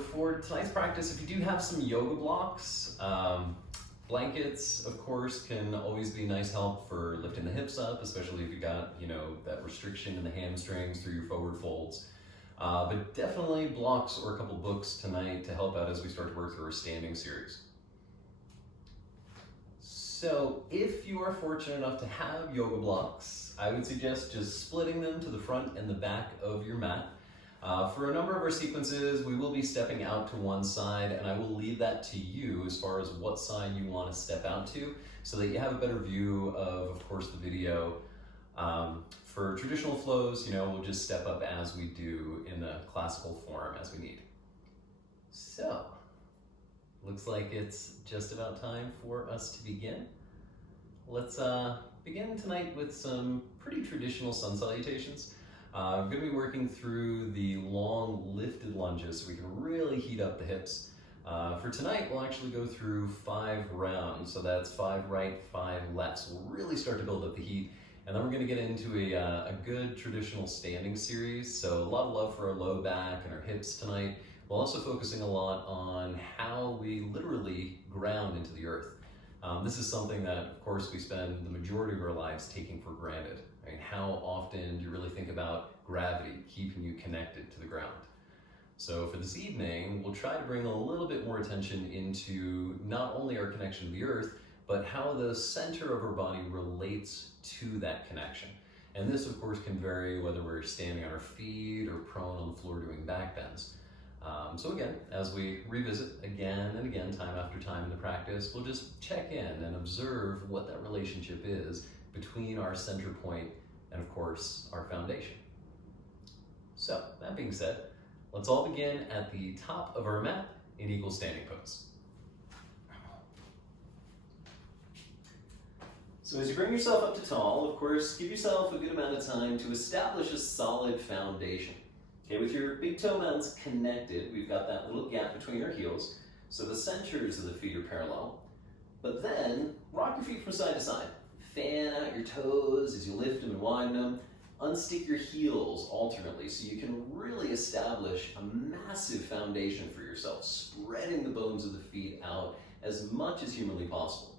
For tonight's practice, if you do have some yoga blocks, blankets, of course, can always be nice help for lifting the hips up, especially if you got, that restriction in the hamstrings through your forward folds. But definitely blocks or a couple books tonight to help out as we start to work through our standing series. So if you are fortunate enough to have yoga blocks, I would suggest just splitting them to the front and the back of your mat. For a number of our sequences, we will be stepping out to one side, and I will leave that to you as far as what side you want to step out to so that you have a better view of course, the video. For traditional flows, we'll just step up as we do in the classical form as we need. So, looks like it's just about time for us to begin. Let's begin tonight with some pretty traditional sun salutations. I'm going to be working through the long lifted lunges so we can really heat up the hips. For tonight, we'll actually go through 5 rounds. So that's 5 right, 5 left. So we'll really start to build up the heat. And then we're going to get into a good traditional standing series. So a lot of love for our low back and our hips tonight, while also focusing a lot on how we literally ground into the earth. This is something that, of course, we spend the majority of our lives taking for granted. I mean, how often do you really think about gravity keeping you connected to the ground? So for this evening, we'll try to bring a little bit more attention into not only our connection to the earth, but how the center of our body relates to that connection. And this, of course, can vary whether we're standing on our feet or prone on the floor doing back bends. So again, as we revisit again and again, time after time in the practice, we'll just check in and observe what that relationship is between our center point and, of course, our foundation. So, that being said, let's all begin at the top of our mat in equal standing pose. So as you bring yourself up to tall, of course, give yourself a good amount of time to establish a solid foundation. Okay, with your big toe mounts connected, we've got that little gap between our heels, so the centers of the feet are parallel. But then, rock your feet from side to side. Fan out your toes as you lift them and widen them. Unstick your heels alternately so you can really establish a massive foundation for yourself, spreading the bones of the feet out as much as humanly possible.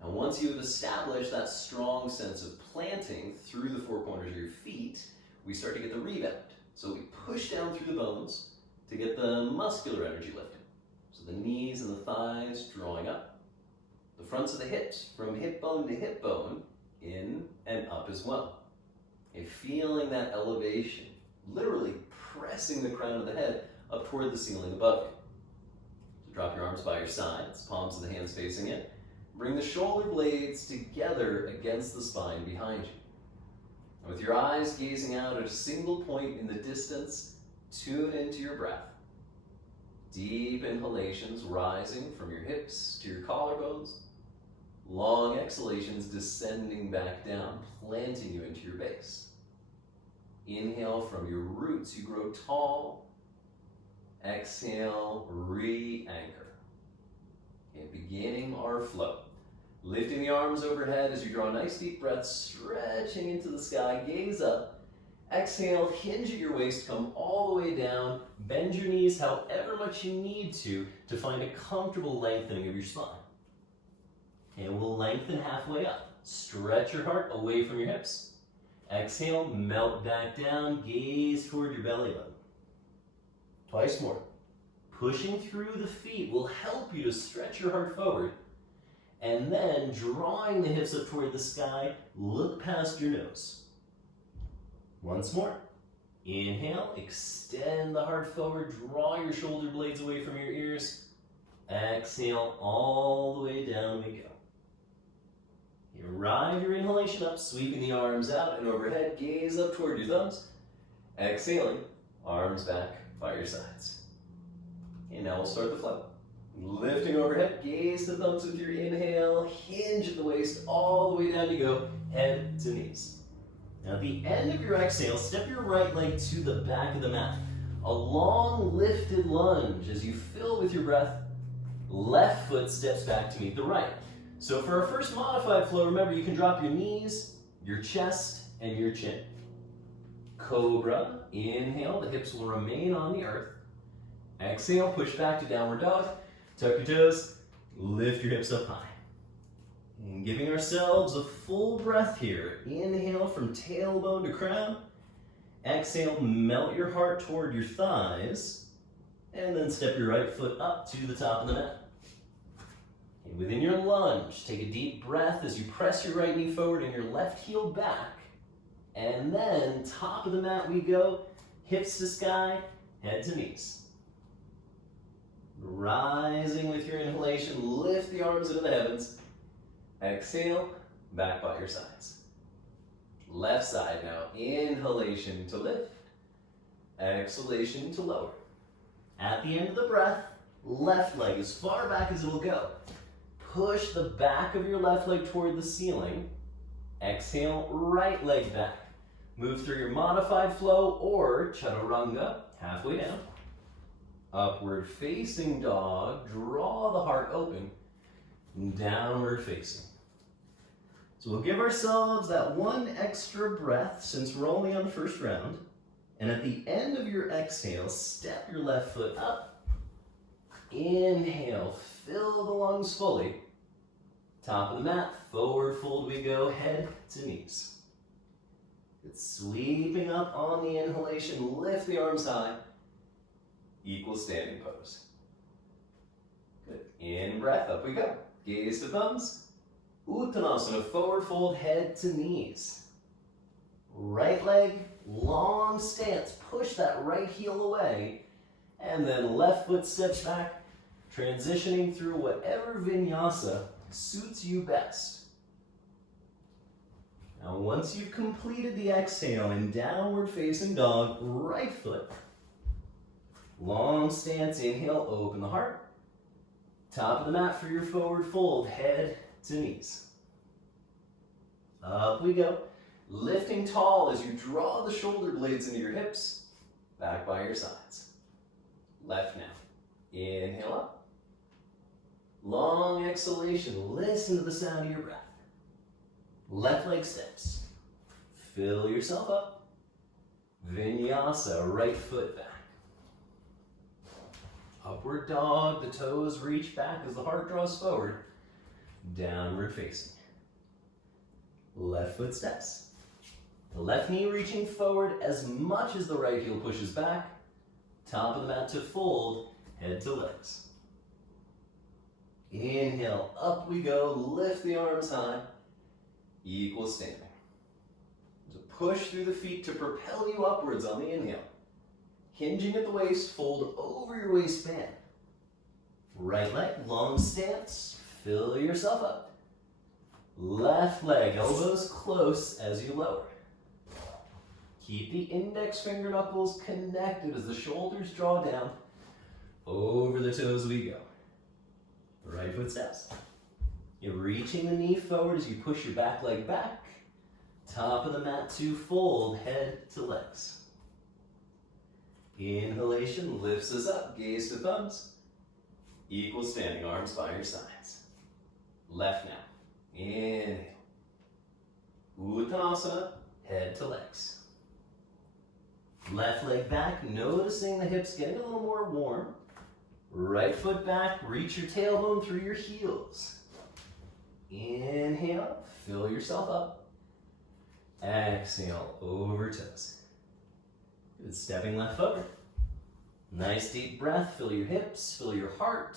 And once you have established that strong sense of planting through the 4 corners of your feet, we start to get the rebound. So we push down through the bones to get the muscular energy lifted. So the knees and the thighs drawing up. The fronts of the hips from hip bone to hip bone, in and up as well. And feeling that elevation, literally pressing the crown of the head up toward the ceiling above you. So drop your arms by your sides, palms of the hands facing it. Bring the shoulder blades together against the spine behind you. And with your eyes gazing out at a single point in the distance, tune into your breath. Deep inhalations rising from your hips to your collarbones. Long exhalations descending back down, planting you into your base. Inhale from your roots, you grow tall. Exhale, re-anchor. And beginning our flow. Lifting the arms overhead as you draw a nice deep breath, stretching into the sky, gaze up. Exhale, hinge at your waist, come all the way down, bend your knees however much you need to find a comfortable lengthening of your spine. And we'll lengthen halfway up. Stretch your heart away from your hips. Exhale, melt back down, gaze toward your belly button. Twice more. Pushing through the feet will help you to stretch your heart forward. And then drawing the hips up toward the sky, look past your nose. Once more. Inhale, extend the heart forward, draw your shoulder blades away from your ears. Exhale, all the way down we go. You ride your inhalation up, sweeping the arms out and overhead, gaze up toward your thumbs. Exhaling, arms back by your sides. And now we'll start the flow. Lifting overhead, gaze the thumbs with your inhale, hinge at the waist, all the way down you go, head to knees. Now at the end of your exhale, step your right leg to the back of the mat. A long lifted lunge as you fill with your breath. Left foot steps back to meet the right. So for our first modified flow, remember you can drop your knees, your chest, and your chin. Cobra, inhale, the hips will remain on the earth. Exhale, push back to downward dog. Tuck your toes, lift your hips up high. And giving ourselves a full breath here. Inhale from tailbone to crown. Exhale, melt your heart toward your thighs. And then step your right foot up to the top of the mat. And within your lunge, take a deep breath as you press your right knee forward and your left heel back. And then top of the mat we go, hips to sky, head to knees. Rising with your inhalation, lift the arms into the heavens. Exhale, back by your sides. Left side now, inhalation to lift, exhalation to lower. At the end of the breath, left leg as far back as it will go. Push the back of your left leg toward the ceiling. Exhale, right leg back. Move through your modified flow or chaturanga, halfway down. Upward facing dog, draw the heart open. Downward facing. So we'll give ourselves that one extra breath since we're only on the first round. And at the end of your exhale, step your left foot up. Inhale, fill the lungs fully. Top of the mat, forward fold we go, head to knees. It's sweeping up on the inhalation, lift the arms high. Equal standing pose. Good. In breath, up we go. Gaze to thumbs. Uttanasana, forward fold, head to knees. Right leg, long stance. Push that right heel away. And then left foot steps back, transitioning through whatever vinyasa suits you best. Now once you've completed the exhale in downward facing dog, right foot. Long stance, inhale, open the heart. Top of the mat for your forward fold, head to knees. Up we go. Lifting tall as you draw the shoulder blades into your hips, back by your sides. Left now. Inhale up. Long exhalation, listen to the sound of your breath. Left leg steps. Fill yourself up. Vinyasa, right foot back. Upward dog, the toes reach back as the heart draws forward. Downward facing. Left foot steps. The left knee reaching forward as much as the right heel pushes back. Top of the mat to fold, head to legs. Inhale, up we go, lift the arms high. Equal standing. So push through the feet to propel you upwards on the inhale. Hinging at the waist, fold over your waistband. Right leg, long stance, fill yourself up. Left leg, elbows close as you lower. Keep the index finger knuckles connected as the shoulders draw down. Over the toes we go. Right foot steps. You're reaching the knee forward as you push your back leg back. Top of the mat to fold, head to legs. Inhalation lifts us up, gaze to thumbs. Equal standing, arms by your sides. Left now. Inhale. Uttanasana, head to legs. Left leg back, noticing the hips getting a little more warm. Right foot back, reach your tailbone through your heels. Inhale, fill yourself up. Exhale, over toes. Good, stepping left forward. Nice deep breath, fill your hips, fill your heart.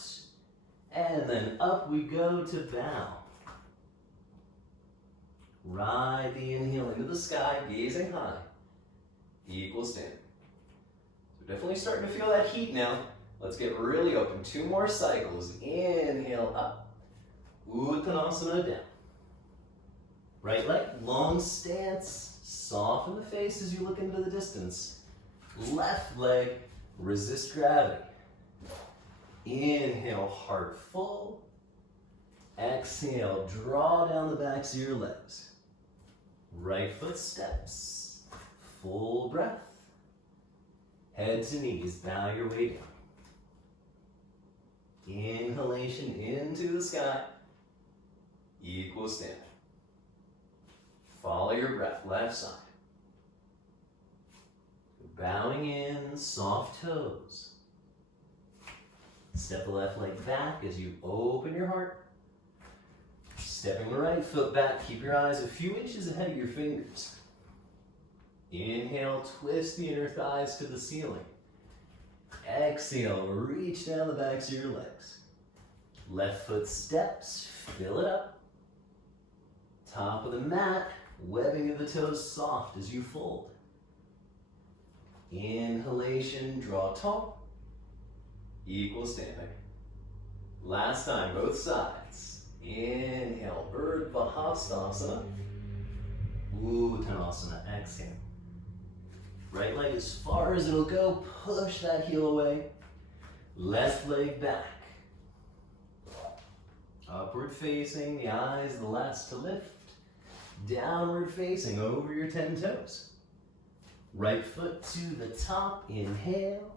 And then up we go to bow. Ride the inhale into the sky, gazing high. Equal standing. So definitely starting to feel that heat now. Let's get really open. 2 more cycles. Inhale up. Uttanasana down. Right leg, long stance. Soften the face as you look into the distance. Left leg, resist gravity. Inhale, heart full. Exhale, draw down the backs of your legs. Right foot steps. Full breath. Head to knees, bow your way down. Inhalation into the sky. Equal standing. Follow your breath, left side. Bowing in, soft toes. Step the left leg back as you open your heart. Stepping the right foot back. Keep your eyes a few inches ahead of your fingers. Inhale, twist the inner thighs to the ceiling. Exhale, reach down the backs of your legs. Left foot steps, fill it up. Top of the mat, webbing of the toes soft as you fold. Inhalation, draw tall. Equal standing. Last time, both sides. Inhale, Urdhva Hastasana. Uttanasana, exhale. Right leg as far as it'll go, push that heel away. Left leg back. Upward facing, the eyes the last to lift. Downward facing over your 10 toes. Right foot to the top, inhale.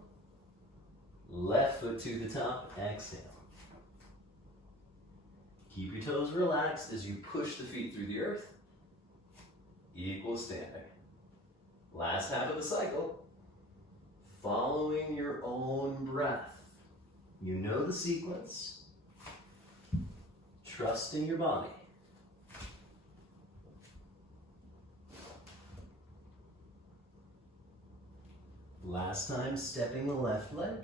Left foot to the top, exhale. Keep your toes relaxed as you push the feet through the earth. Equal standing. Last half of the cycle. Following your own breath. You know the sequence. Trusting your body. Last time, stepping the left leg.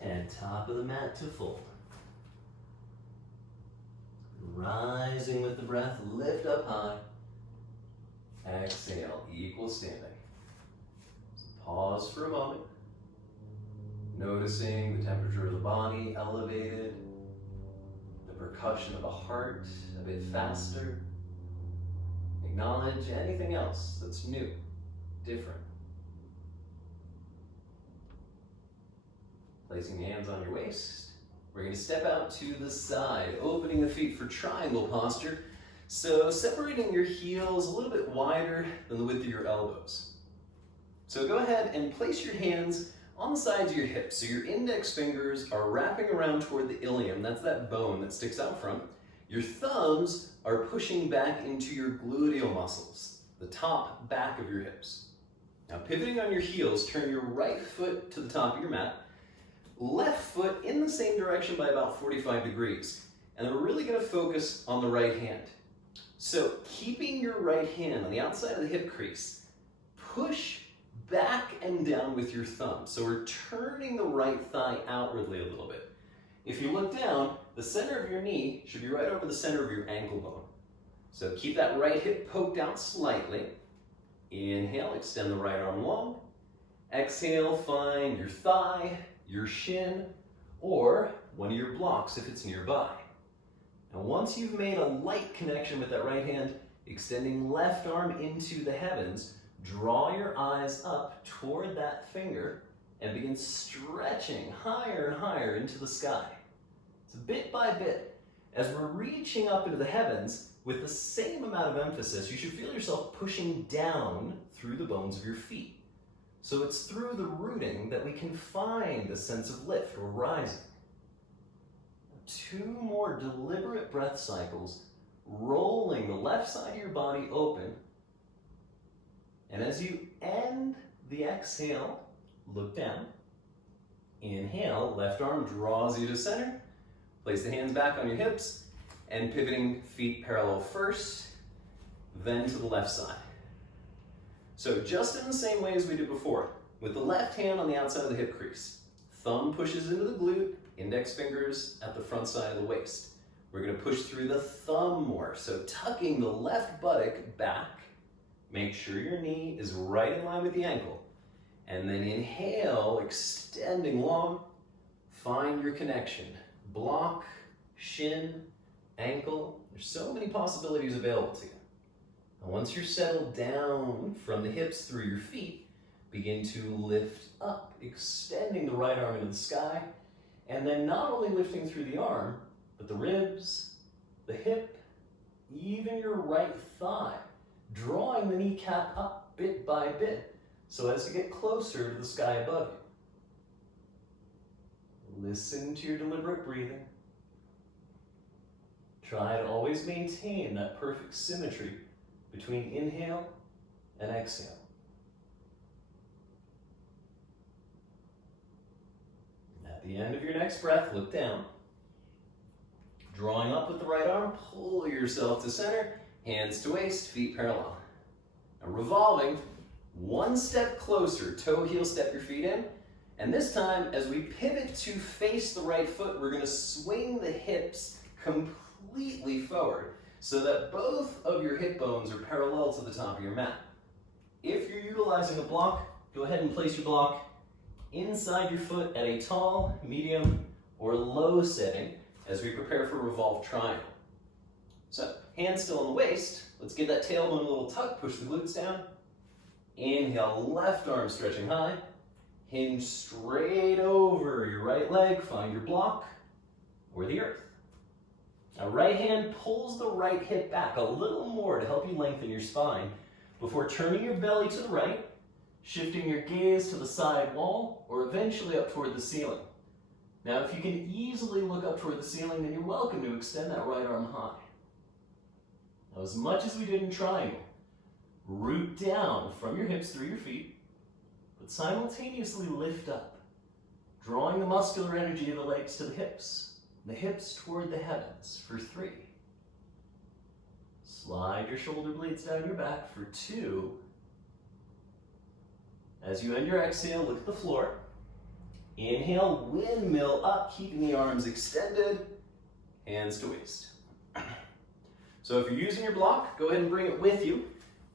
And top of the mat to fold. Rising with the breath, lift up high. Exhale, equal standing. Pause for a moment. Noticing the temperature of the body elevated. The percussion of the heart a bit faster. Acknowledge anything else that's new, different. Placing the hands on your waist. We're going to step out to the side, opening the feet for triangle posture. So separating your heels a little bit wider than the width of your elbows. So go ahead and place your hands on the sides of your hips. So your index fingers are wrapping around toward the ilium. That's that bone that sticks out front. Your thumbs are pushing back into your gluteal muscles, the top back of your hips. Now pivoting on your heels, turn your right foot to the top of your mat, left foot in the same direction by about 45 degrees. And we're really going to focus on the right hand. So keeping your right hand on the outside of the hip crease, push back and down with your thumb. So we're turning the right thigh outwardly a little bit. If you look down, the center of your knee should be right over the center of your ankle bone. So keep that right hip poked out slightly. Inhale, extend the right arm long. Exhale, find your thigh, your shin, or one of your blocks if it's nearby. And once you've made a light connection with that right hand, extending left arm into the heavens, draw your eyes up toward that finger and begin stretching higher and higher into the sky. So bit by bit, as we're reaching up into the heavens, with the same amount of emphasis, you should feel yourself pushing down through the bones of your feet. So it's through the rooting that we can find a sense of lift or rising. 2 more deliberate breath cycles, rolling the left side of your body open. And as you end the exhale, look down. Inhale, left arm draws you to center. Place the hands back on your hips and pivoting feet parallel first, then to the left side. So just in the same way as we did before, with the left hand on the outside of the hip crease, thumb pushes into the glute, index fingers at the front side of the waist. We're going to push through the thumb more, so tucking the left buttock back, make sure your knee is right in line with the ankle, and then inhale, extending long, find your connection. Block, shin, ankle, there's so many possibilities available to you. And once you're settled down from the hips through your feet, begin to lift up, extending the right arm into the sky, and then not only lifting through the arm, but the ribs, the hip, even your right thigh, drawing the kneecap up bit by bit so as to get closer to the sky above you. Listen to your deliberate breathing. Try to always maintain that perfect symmetry between inhale and exhale. the end of your next breath, look down. Drawing up with the right arm, pull yourself to center, hands to waist, feet parallel. Now revolving, one step closer, toe, heel, step your feet in. And this time, as we pivot to face the right foot, we're gonna swing the hips completely forward so that both of your hip bones are parallel to the top of your mat. If you're utilizing a block, go ahead and place your block inside your foot at a tall, medium, or low setting as we prepare for revolved triangle. So, hands still on the waist. Let's give that tailbone a little tuck, push the glutes down. Inhale, left arm stretching high. Hinge straight over your right leg, find your block or the earth. Now, right hand pulls the right hip back a little more to help you lengthen your spine before turning your belly to the right, shifting your gaze to the side wall, or eventually up toward the ceiling. Now, if you can easily look up toward the ceiling, then you're welcome to extend that right arm high. Now, as much as we did in triangle, root down from your hips through your feet, but simultaneously lift up, drawing the muscular energy of the legs to the hips toward the heavens for 3. Slide your shoulder blades down your back for 2. As you end your exhale, look at the floor. Inhale, windmill up, keeping the arms extended, hands to waist. So if you're using your block, go ahead and bring it with you,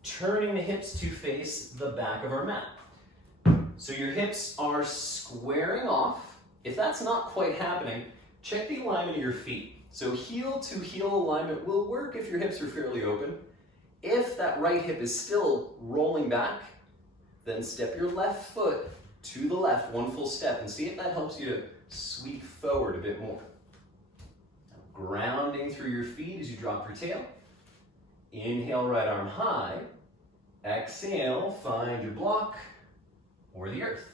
turning the hips to face the back of our mat. So your hips are squaring off. If that's not quite happening, check the alignment of your feet. So heel to heel alignment will work if your hips are fairly open. If that right hip is still rolling back, then step your left foot to the left, one full step, and see if that helps you to sweep forward a bit more. Now, grounding through your feet as you drop your tail. Inhale, right arm high. Exhale, find your block or the earth.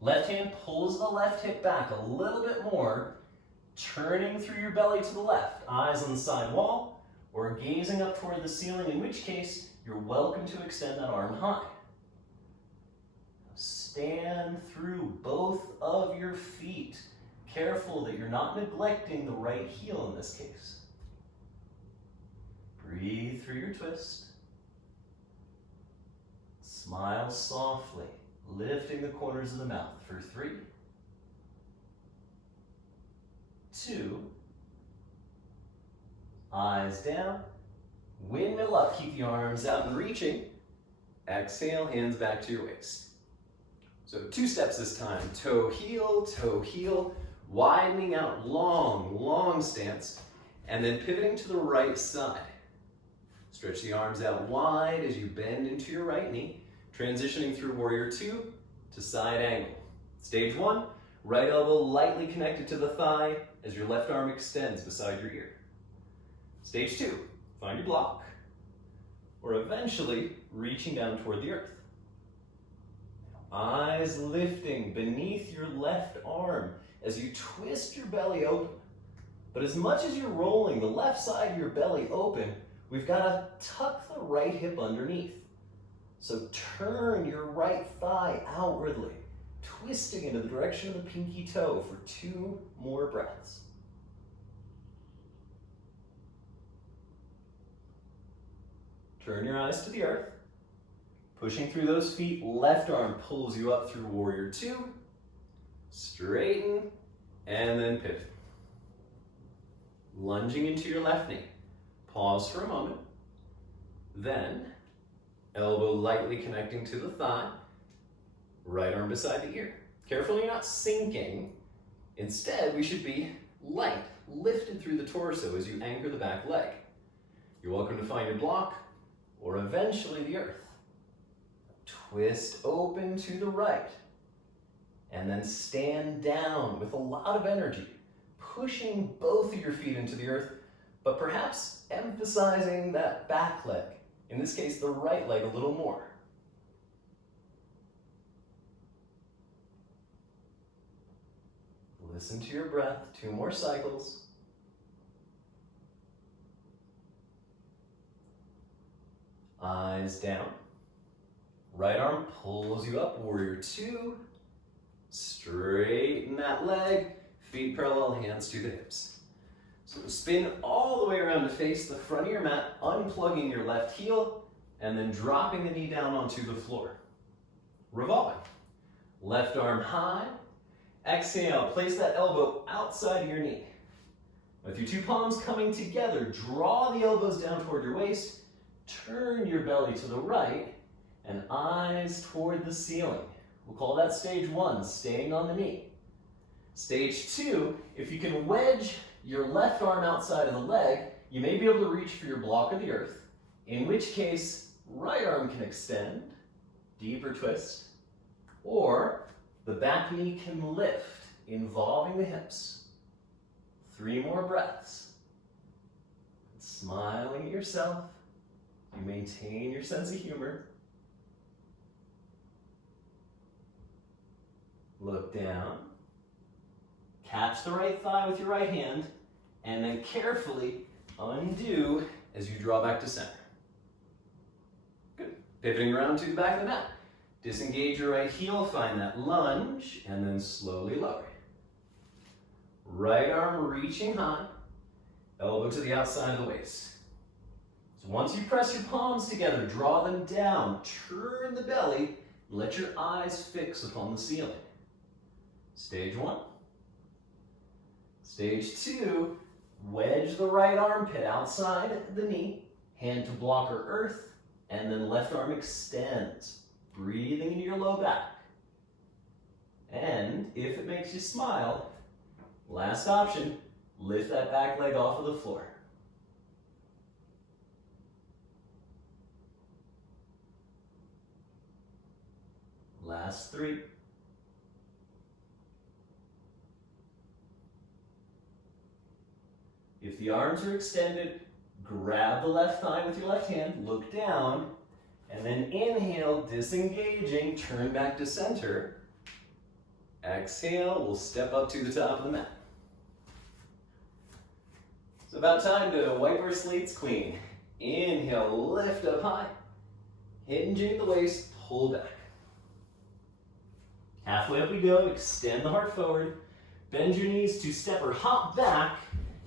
Left hand pulls the left hip back a little bit more, turning through your belly to the left, eyes on the side wall, or gazing up toward the ceiling, in which case you're welcome to extend that arm high. Stand through both of your feet. Careful that you're not neglecting the right heel in this case. Breathe through your twist. Smile softly, lifting the corners of the mouth for 3, 2, eyes down, windmill up, keep the arms out and reaching. Exhale, hands back to your waist. So 2 steps this time, toe, heel, widening out, long stance, and then pivoting to the right side. Stretch the arms out wide as you bend into your right knee, transitioning through warrior 2 to side angle. Stage 1, right elbow lightly connected to the thigh as your left arm extends beside your ear. Stage 2, find your block, or eventually reaching down toward the earth. Eyes lifting beneath your left arm as you twist your belly open. But as much as you're rolling the left side of your belly open, we've got to tuck the right hip underneath. So turn your right thigh outwardly, twisting into the direction of the pinky toe for 2 more breaths. Turn your eyes to the earth. Pushing through those feet, left arm pulls you up through warrior 2. Straighten, and then pivot. Lunging into your left knee. Pause for a moment. Then, elbow lightly connecting to the thigh. Right arm beside the ear. Careful you're not sinking. Instead, we should be light, lifted through the torso as you anchor the back leg. You're welcome to find your block, or eventually the earth. Twist open to the right, and then stand down with a lot of energy, pushing both of your feet into the earth, but perhaps emphasizing that back leg, in this case the right leg, a little more. Listen to your breath, 2 more cycles. Eyes down. Right arm pulls you up, warrior 2. Straighten that leg, feet parallel, hands to the hips. So spin all the way around to face the front of your mat, unplugging your left heel, and then dropping the knee down onto the floor. Revolving. Left arm high. Exhale, place that elbow outside of your knee. With your two palms coming together, draw the elbows down toward your waist, turn your belly to the right, and eyes toward the ceiling. We'll call that stage 1, staying on the knee. Stage 2, if you can wedge your left arm outside of the leg, you may be able to reach for your block of the earth, in which case, right arm can extend, deeper twist, or the back knee can lift, involving the hips. 3 more breaths. Smiling at yourself, you maintain your sense of humor. Look down. Catch the right thigh with your right hand, and then carefully undo as you draw back to center. Good. Pivoting around to the back of the mat. Disengage your right heel, find that lunge, and then slowly lower. Right arm reaching high, elbow to the outside of the waist. So once you press your palms together, draw them down, turn the belly, and let your eyes fix upon the ceiling. Stage 1. Stage 2, wedge the right armpit outside the knee, hand to block or earth, and then left arm extends, breathing into your low back. And if it makes you smile, last option, lift that back leg off of the floor. Last 3. If the arms are extended, grab the left thigh with your left hand, look down, and then inhale, disengaging, turn back to center. Exhale, we'll step up to the top of the mat. It's about time to wipe our slates clean. Inhale, lift up high, hinging the waist, pull back. Halfway up we go, extend the heart forward, bend your knees to step or hop back,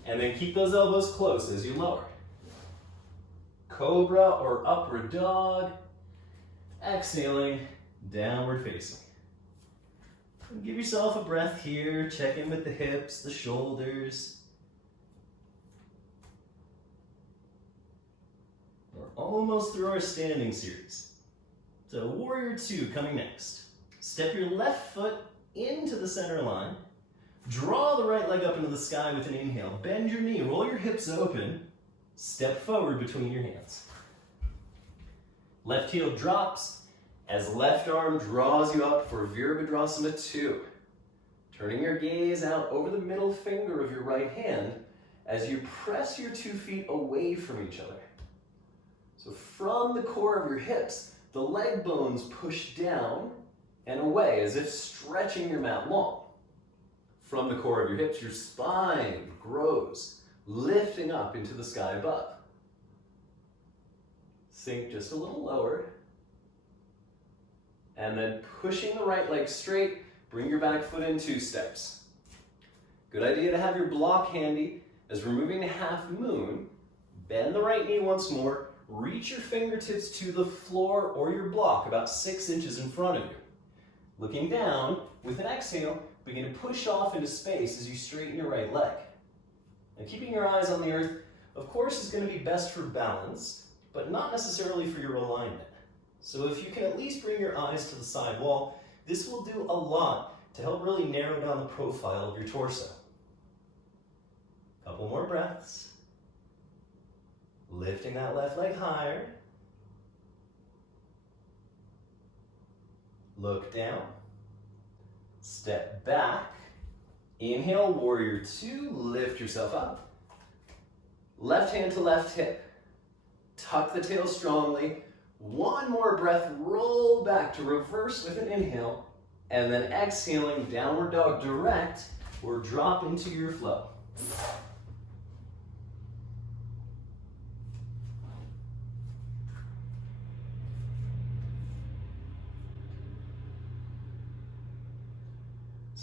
and then keep those elbows close as you lower. Cobra or upward dog. Exhaling, downward facing. And give yourself a breath here. Check in with the hips, the shoulders. We're almost through our standing series. So Warrior 2 coming next. Step your left foot into the center line. Draw the right leg up into the sky with an inhale. Bend your knee, roll your hips open. Step forward between your hands. Left heel drops as left arm draws you up for Virabhadrasana 2. Turning your gaze out over the middle finger of your right hand as you press your 2 feet away from each other. So from the core of your hips, the leg bones push down and away as if stretching your mat long. From the core of your hips, your spine grows, lifting up into the sky above. Sink just a little lower. And then pushing the right leg straight, bring your back foot in 2 steps. Good idea to have your block handy as we're moving to half moon. Bend the right knee once more, reach your fingertips to the floor or your block about 6 inches in front of you. Looking down, with an exhale, begin to push off into space as you straighten your right leg. And keeping your eyes on the earth, of course, is going to be best for balance, but not necessarily for your alignment. So if you can at least bring your eyes to the side wall, this will do a lot to help really narrow down the profile of your torso. Couple more breaths. Lifting that left leg higher. Look down. Step back. Inhale, Warrior 2. Lift yourself up. Left hand to left hip. Tuck the tail strongly. One more breath. Roll back to reverse with an inhale. And then exhaling, downward dog direct or drop into your flow.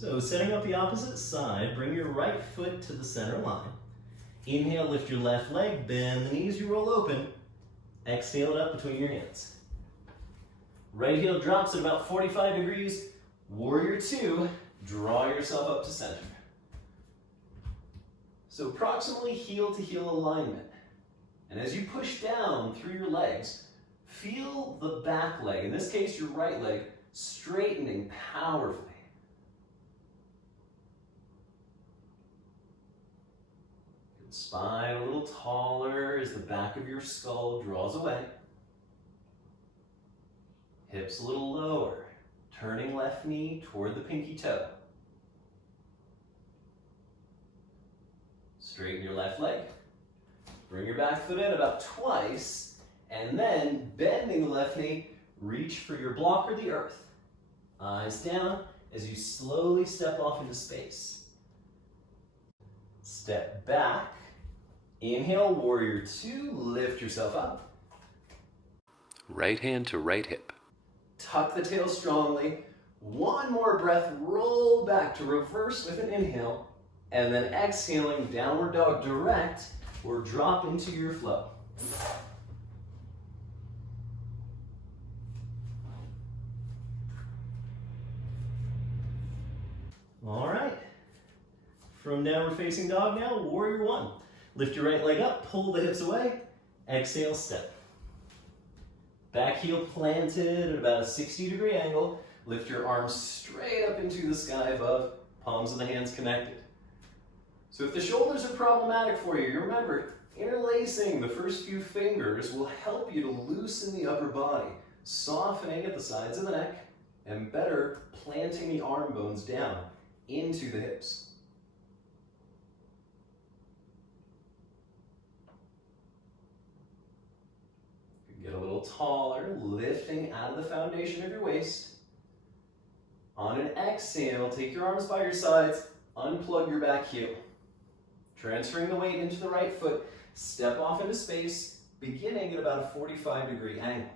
So setting up the opposite side, bring your right foot to the center line. Inhale, lift your left leg, bend the knees, you roll open. Exhale it up between your hands. Right heel drops at about 45 degrees. Warrior two, draw yourself up to center. So approximately heel to heel alignment. And as you push down through your legs, feel the back leg, in this case your right leg, straightening powerfully. Spine a little taller as the back of your skull draws away. Hips a little lower, turning left knee toward the pinky toe. Straighten your left leg. Bring your back foot in about twice, and then bending the left knee, reach for your block or the earth. Eyes down as you slowly step off into space. Step back. Inhale, warrior two, lift yourself up. Right hand to right hip. Tuck the tail strongly. One more breath, roll back to reverse with an inhale, and then exhaling, downward dog direct, or drop into your flow. All right. From downward facing dog now, warrior one. Lift your right leg up, pull the hips away, exhale, step. Back heel planted at about a 60-degree angle. Lift your arms straight up into the sky above, palms of the hands connected. So if the shoulders are problematic for you, remember, interlacing the first few fingers will help you to loosen the upper body, softening at the sides of the neck, and better planting the arm bones down into the hips. Get a little taller, lifting out of the foundation of your waist. On an exhale, take your arms by your sides, unplug your back heel. Transferring the weight into the right foot, step off into space, beginning at about a 45-degree angle.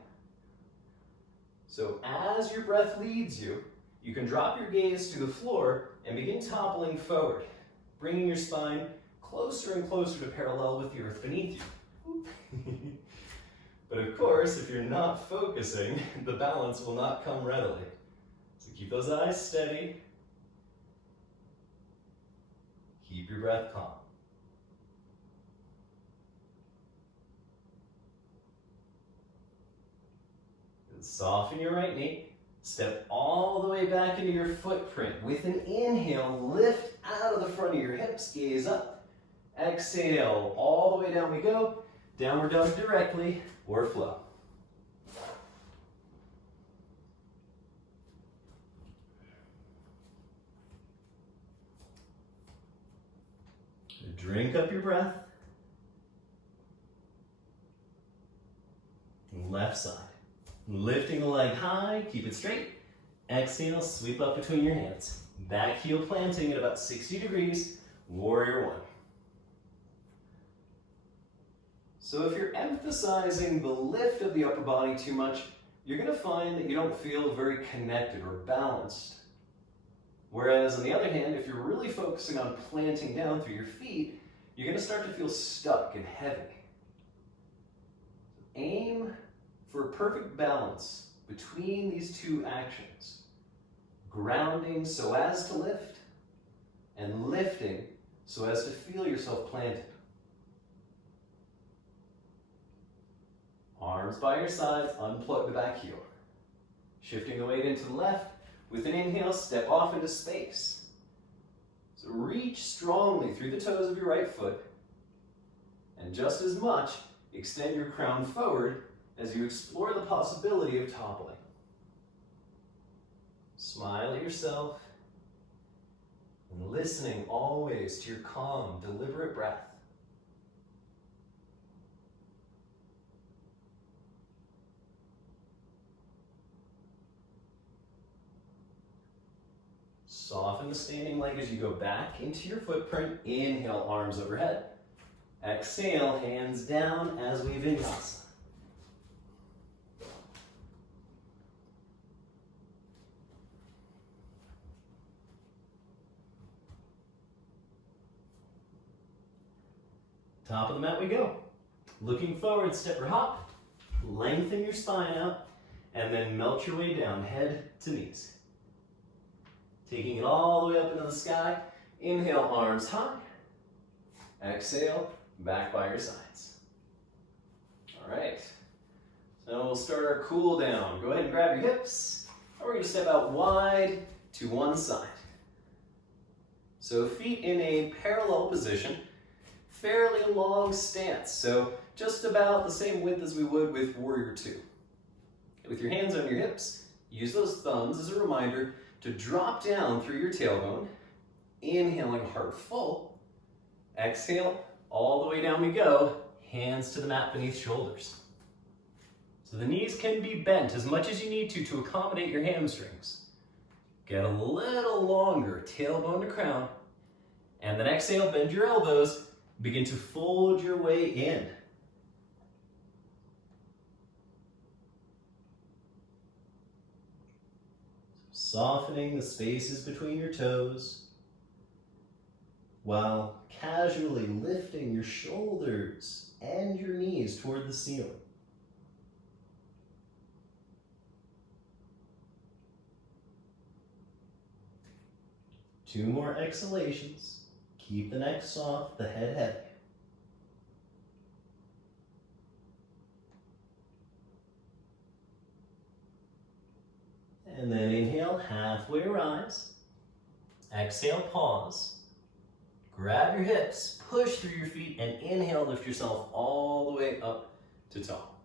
So as your breath leads you, you can drop your gaze to the floor and begin toppling forward, bringing your spine closer and closer to parallel with the earth beneath you. But of course, if you're not focusing, the balance will not come readily. So keep those eyes steady. Keep your breath calm. And soften your right knee. Step all the way back into your footprint. With an inhale, lift out of the front of your hips, gaze up. Exhale, all the way down we go. Downward dog directly, or flow. Drink up your breath. Left side. Lifting the leg high, keep it straight. Exhale, sweep up between your hands. Back heel planting at about 60 degrees, warrior one. So if you're emphasizing the lift of the upper body too much, you're going to find that you don't feel very connected or balanced. Whereas on the other hand, if you're really focusing on planting down through your feet, you're going to start to feel stuck and heavy. Aim for a perfect balance between these two actions. Grounding so as to lift, and lifting so as to feel yourself planted. Arms by your sides, unplug the back heel. Shifting the weight into the left, with an inhale, step off into space. So reach strongly through the toes of your right foot, and just as much, extend your crown forward as you explore the possibility of toppling. Smile at yourself, and listening always to your calm, deliberate breath. Soften the standing leg as you go back into your footprint. Inhale, arms overhead. Exhale, hands down as we vinyasa. Top of the mat we go. Looking forward, step or hop. Lengthen your spine out, and then melt your way down, head to knees. Taking it all the way up into the sky. Inhale, arms high. Exhale, back by your sides. All right. So we'll start our cool down. Go ahead and grab your hips. And we're going to step out wide to one side. So feet in a parallel position, fairly long stance. So just about the same width as we would with Warrior Two. With your hands on your hips, use those thumbs as a reminder to drop down through your tailbone. Inhaling heart full. Exhale, all the way down we go. Hands to the mat beneath shoulders. So the knees can be bent as much as you need to accommodate your hamstrings. Get a little longer, tailbone to crown. And then exhale, bend your elbows. Begin to fold your way in. Softening the spaces between your toes, while casually lifting your shoulders and your knees toward the ceiling. Two more exhalations. Keep the neck soft, the head heavy. And then inhale, halfway rise. Exhale, pause. Grab your hips, push through your feet, and inhale, lift yourself all the way up to top.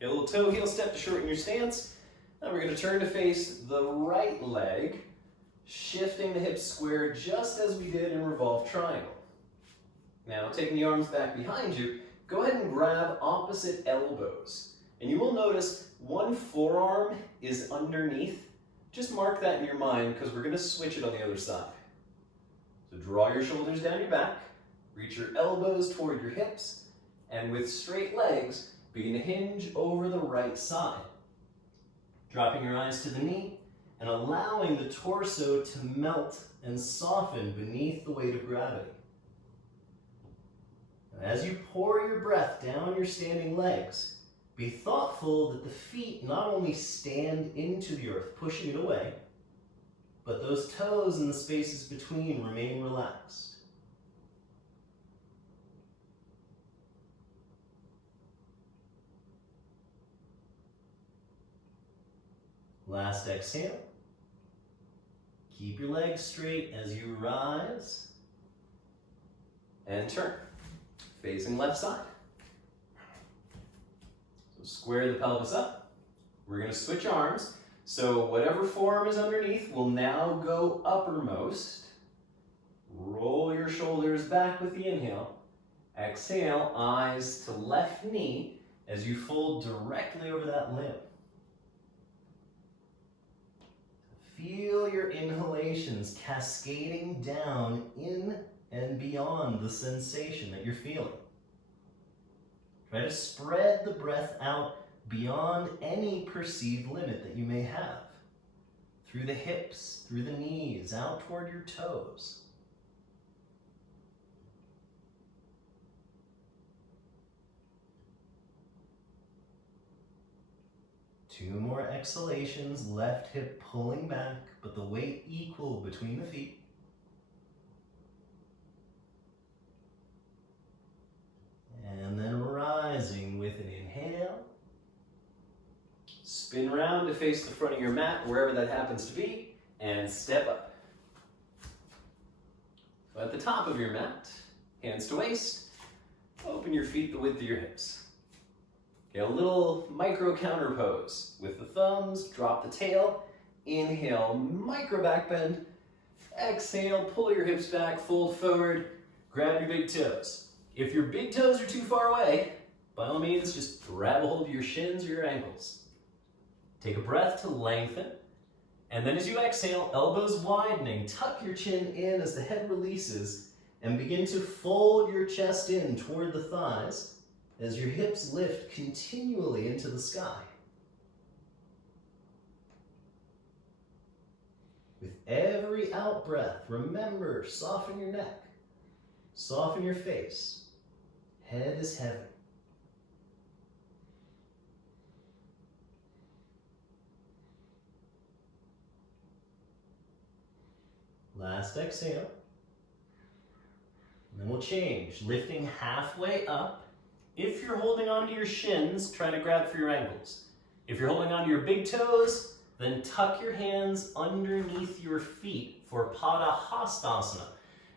Get a little toe heel step to shorten your stance. Now we're going to turn to face the right leg, shifting the hips square just as we did in revolve triangle. Now taking the arms back behind you, go ahead and grab opposite elbows. And you will notice one forearm is underneath. Just mark that in your mind because we're going to switch it on the other side. So draw your shoulders down your back, reach your elbows toward your hips, and with straight legs, begin to hinge over the right side. Dropping your eyes to the knee and allowing the torso to melt and soften beneath the weight of gravity. As you pour your breath down your standing legs, be thoughtful that the feet not only stand into the earth, pushing it away, but those toes and the spaces between remain relaxed. Last exhale. Keep your legs straight as you rise and turn, facing left side. So square the pelvis up. We're going to switch arms. So whatever forearm is underneath will now go uppermost. Roll your shoulders back with the inhale. Exhale, eyes to left knee as you fold directly over that limb. Feel your inhalations cascading down in and beyond the sensation that you're feeling. Try to spread the breath out beyond any perceived limit that you may have. Through the hips, through the knees, out toward your toes. Two more exhalations, left hip pulling back, but the weight equal between the feet. And then rising with an inhale. Spin around to face the front of your mat, wherever that happens to be, and step up. So at the top of your mat, hands to waist, open your feet the width of your hips. Get a little micro counter pose. With the thumbs, drop the tail, inhale, micro back bend, exhale, pull your hips back, fold forward, grab your big toes. If your big toes are too far away, by all means, just grab a hold of your shins or your ankles. Take a breath to lengthen, and then as you exhale, elbows widening, tuck your chin in as the head releases, and begin to fold your chest in toward the thighs as your hips lift continually into the sky. With every out breath, remember, soften your neck, soften your face, Head is heavy. Last exhale. And then we'll change, lifting halfway up. If you're holding onto your shins, try to grab for your ankles. If you're holding onto your big toes, then tuck your hands underneath your feet for Padahastasana.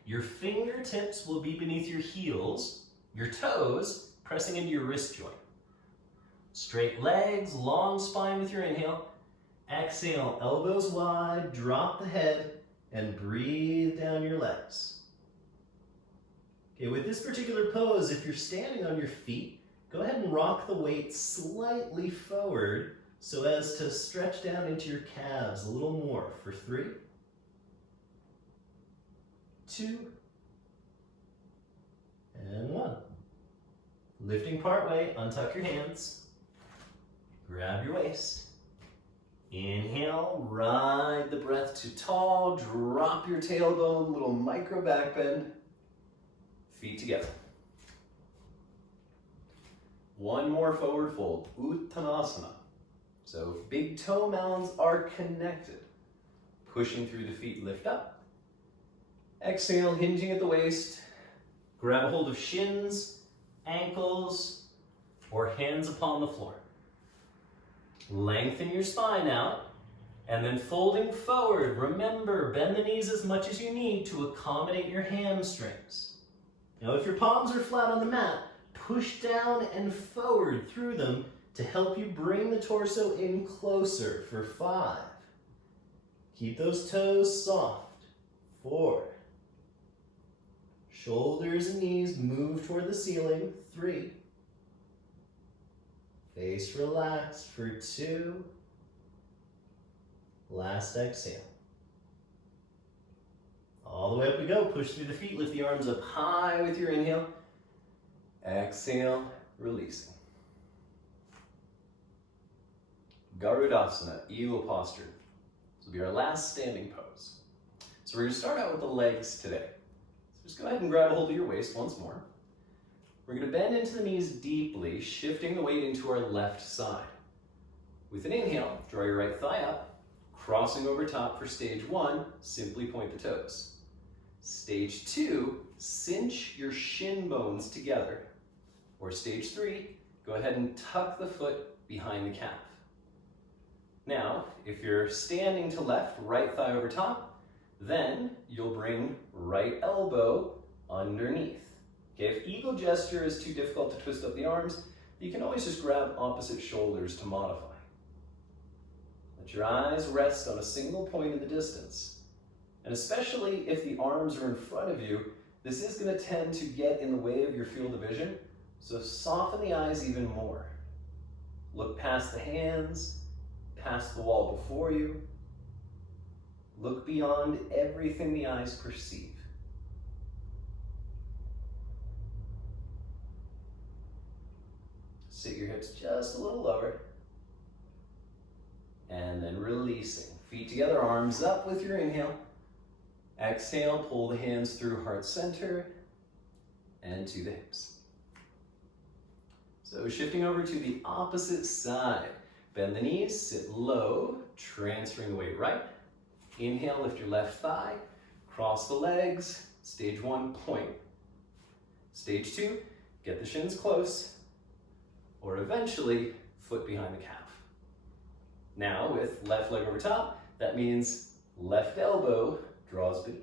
Your fingertips will be beneath your heels, your toes pressing into your wrist joint. Straight legs, long spine with your inhale. Exhale, elbows wide, drop the head, and breathe down your legs. Okay, with this particular pose, if you're standing on your feet, go ahead and rock the weight slightly forward so as to stretch down into your calves a little more for 3, 2, and 1. Lifting part way, untuck your hands, grab your waist. Inhale, ride the breath to tall, drop your tailbone, little micro back bend, feet together. One more forward fold, Uttanasana. So big toe mounds are connected. Pushing through the feet, lift up. Exhale, hinging at the waist. Grab a hold of shins, ankles, or hands upon the floor. Lengthen your spine out, and then folding forward. Remember, bend the knees as much as you need to accommodate your hamstrings. Now, if your palms are flat on the mat, push down and forward through them to help you bring the torso in closer for 5. Keep those toes soft. 4. Shoulders and knees move toward the ceiling. 3. Face relaxed for 2. Last exhale. All the way up we go. Push through the feet. Lift the arms up high with your inhale. Exhale, releasing. Garudasana, eagle posture. This will be our last standing pose. So we're going to start out with the legs today. So just go ahead and grab a hold of your waist once more. We're going to bend into the knees deeply, shifting the weight into our left side. With an inhale, draw your right thigh up, crossing over top for stage 1, simply point the toes. Stage 2, cinch your shin bones together. Or stage 3, go ahead and tuck the foot behind the calf. Now, if you're standing to left, right thigh over top, then you'll bring right elbow underneath. Okay, if eagle gesture is too difficult to twist up the arms, you can always just grab opposite shoulders to modify. Let your eyes rest on a single point in the distance. And especially if the arms are in front of you, this is going to tend to get in the way of your field of vision, so soften the eyes even more. Look past the hands, past the wall before you. Look beyond everything the eyes perceive. Sit your hips just a little lower. And then releasing. Feet together, arms up with your inhale. Exhale, pull the hands through heart center and to the hips. So shifting over to the opposite side. Bend the knees, sit low, transferring the weight right. Inhale, lift your left thigh, cross the legs. Stage 1, point. Stage 2, get the shins close. Or eventually, foot behind the calf. Now with left leg over top, that means left elbow draws beneath.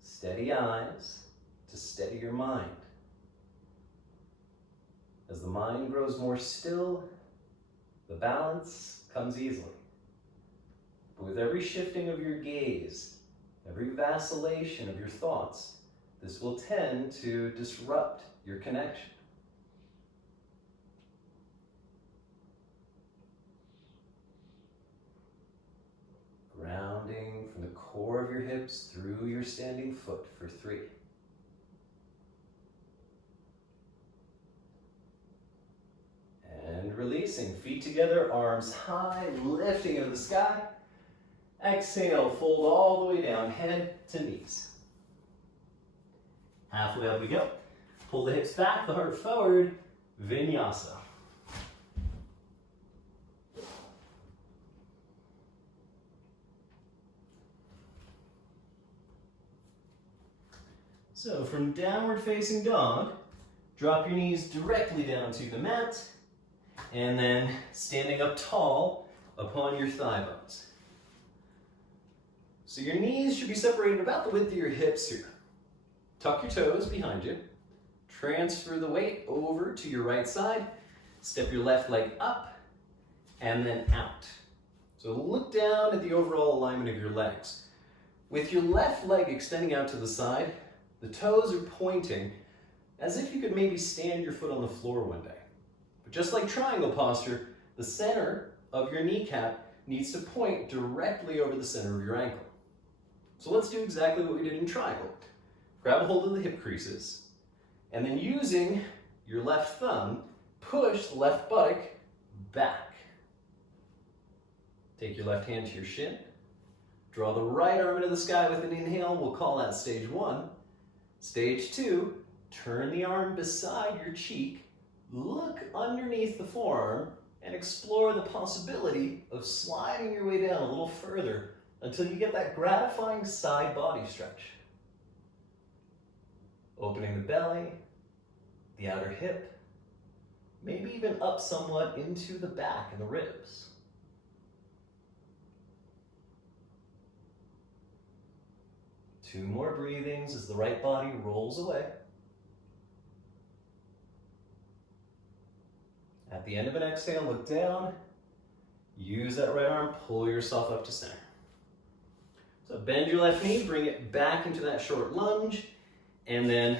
Steady eyes to steady your mind. As the mind grows more still, the balance comes easily. But with every shifting of your gaze, every vacillation of your thoughts, this will tend to disrupt your connection. Grounding from the core of your hips through your standing foot for 3. And releasing, feet together, arms high, lifting into the sky. Exhale, fold all the way down, head to knees. Halfway up we go. Pull the hips back, the heart forward. Vinyasa. So from downward facing dog, drop your knees directly down to the mat, and then standing up tall upon your thigh bones. So your knees should be separated about the width of your hips here. Tuck your toes behind you. Transfer the weight over to your right side. Step your left leg up and then out. So look down at the overall alignment of your legs. With your left leg extending out to the side, the toes are pointing as if you could maybe stand your foot on the floor one day. But just like triangle posture, the center of your kneecap needs to point directly over the center of your ankle. So let's do exactly what we did in triangle. Grab a hold of the hip creases, and then using your left thumb, push the left buttock back. Take your left hand to your shin. Draw the right arm into the sky with an inhale. We'll call that stage 1. Stage 2, turn the arm beside your cheek, look underneath the forearm, and explore the possibility of sliding your way down a little further until you get that gratifying side body stretch. Opening the belly, the outer hip, maybe even up somewhat into the back and the ribs. Two more breathings as the right body rolls away. At the end of an exhale, look down. Use that right arm, pull yourself up to center. So bend your left knee, bring it back into that short lunge, and then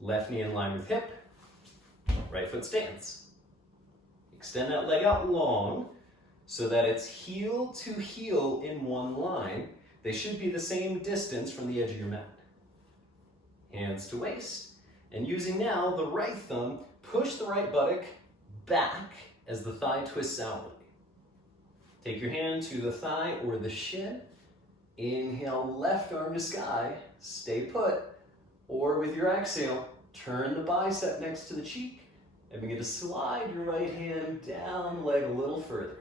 left knee in line with hip, right foot stands. Extend that leg out long so that it's heel to heel in one line. They should be the same distance from the edge of your mat. Hands to waist, and using now the right thumb, push the right buttock back as the thigh twists outwardly. Take your hand to the thigh or the shin. Inhale, left arm to sky, stay put. Or with your exhale, turn the bicep next to the cheek and begin to slide your right hand down the leg a little further.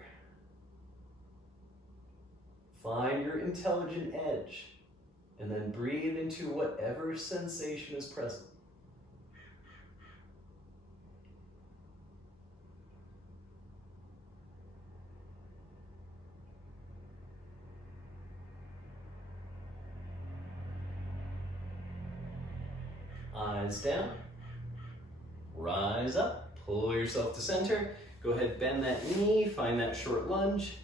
Find your intelligent edge and then breathe into whatever sensation is present. Eyes down, rise up, pull yourself to center. Go ahead, bend that knee, find that short lunge,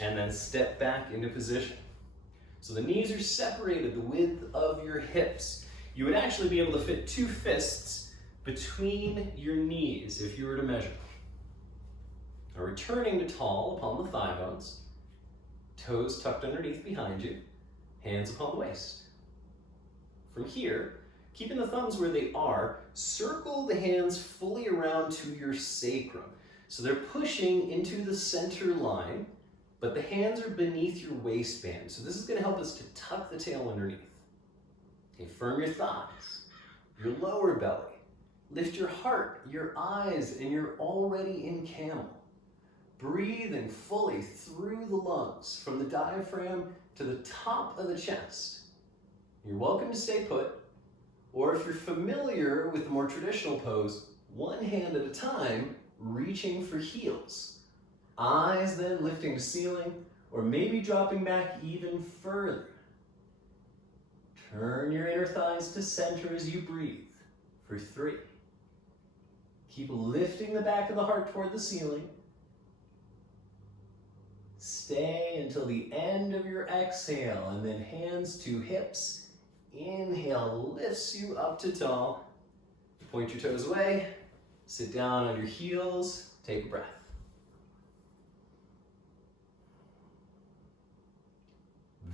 and then step back into position. So the knees are separated the width of your hips. You would actually be able to fit 2 fists between your knees if you were to measure. Now returning to tall upon the thigh bones, toes tucked underneath behind you, hands upon the waist. From here, keeping the thumbs where they are, circle the hands fully around to your sacrum. So they're pushing into the center line, but the hands are beneath your waistband. So this is going to help us to tuck the tail underneath. Okay, firm your thighs, your lower belly. Lift your heart, your eyes, and you're already in camel. Breathing fully through the lungs, from the diaphragm to the top of the chest. You're welcome to stay put, or if you're familiar with the more traditional pose, one hand at a time, reaching for heels. Eyes then lifting to ceiling, or maybe dropping back even further. Turn your inner thighs to center as you breathe for 3. Keep lifting the back of the heart toward the ceiling. Stay until the end of your exhale, and then hands to hips. Inhale lifts you up to tall. Point your toes away. Sit down on your heels. Take a breath.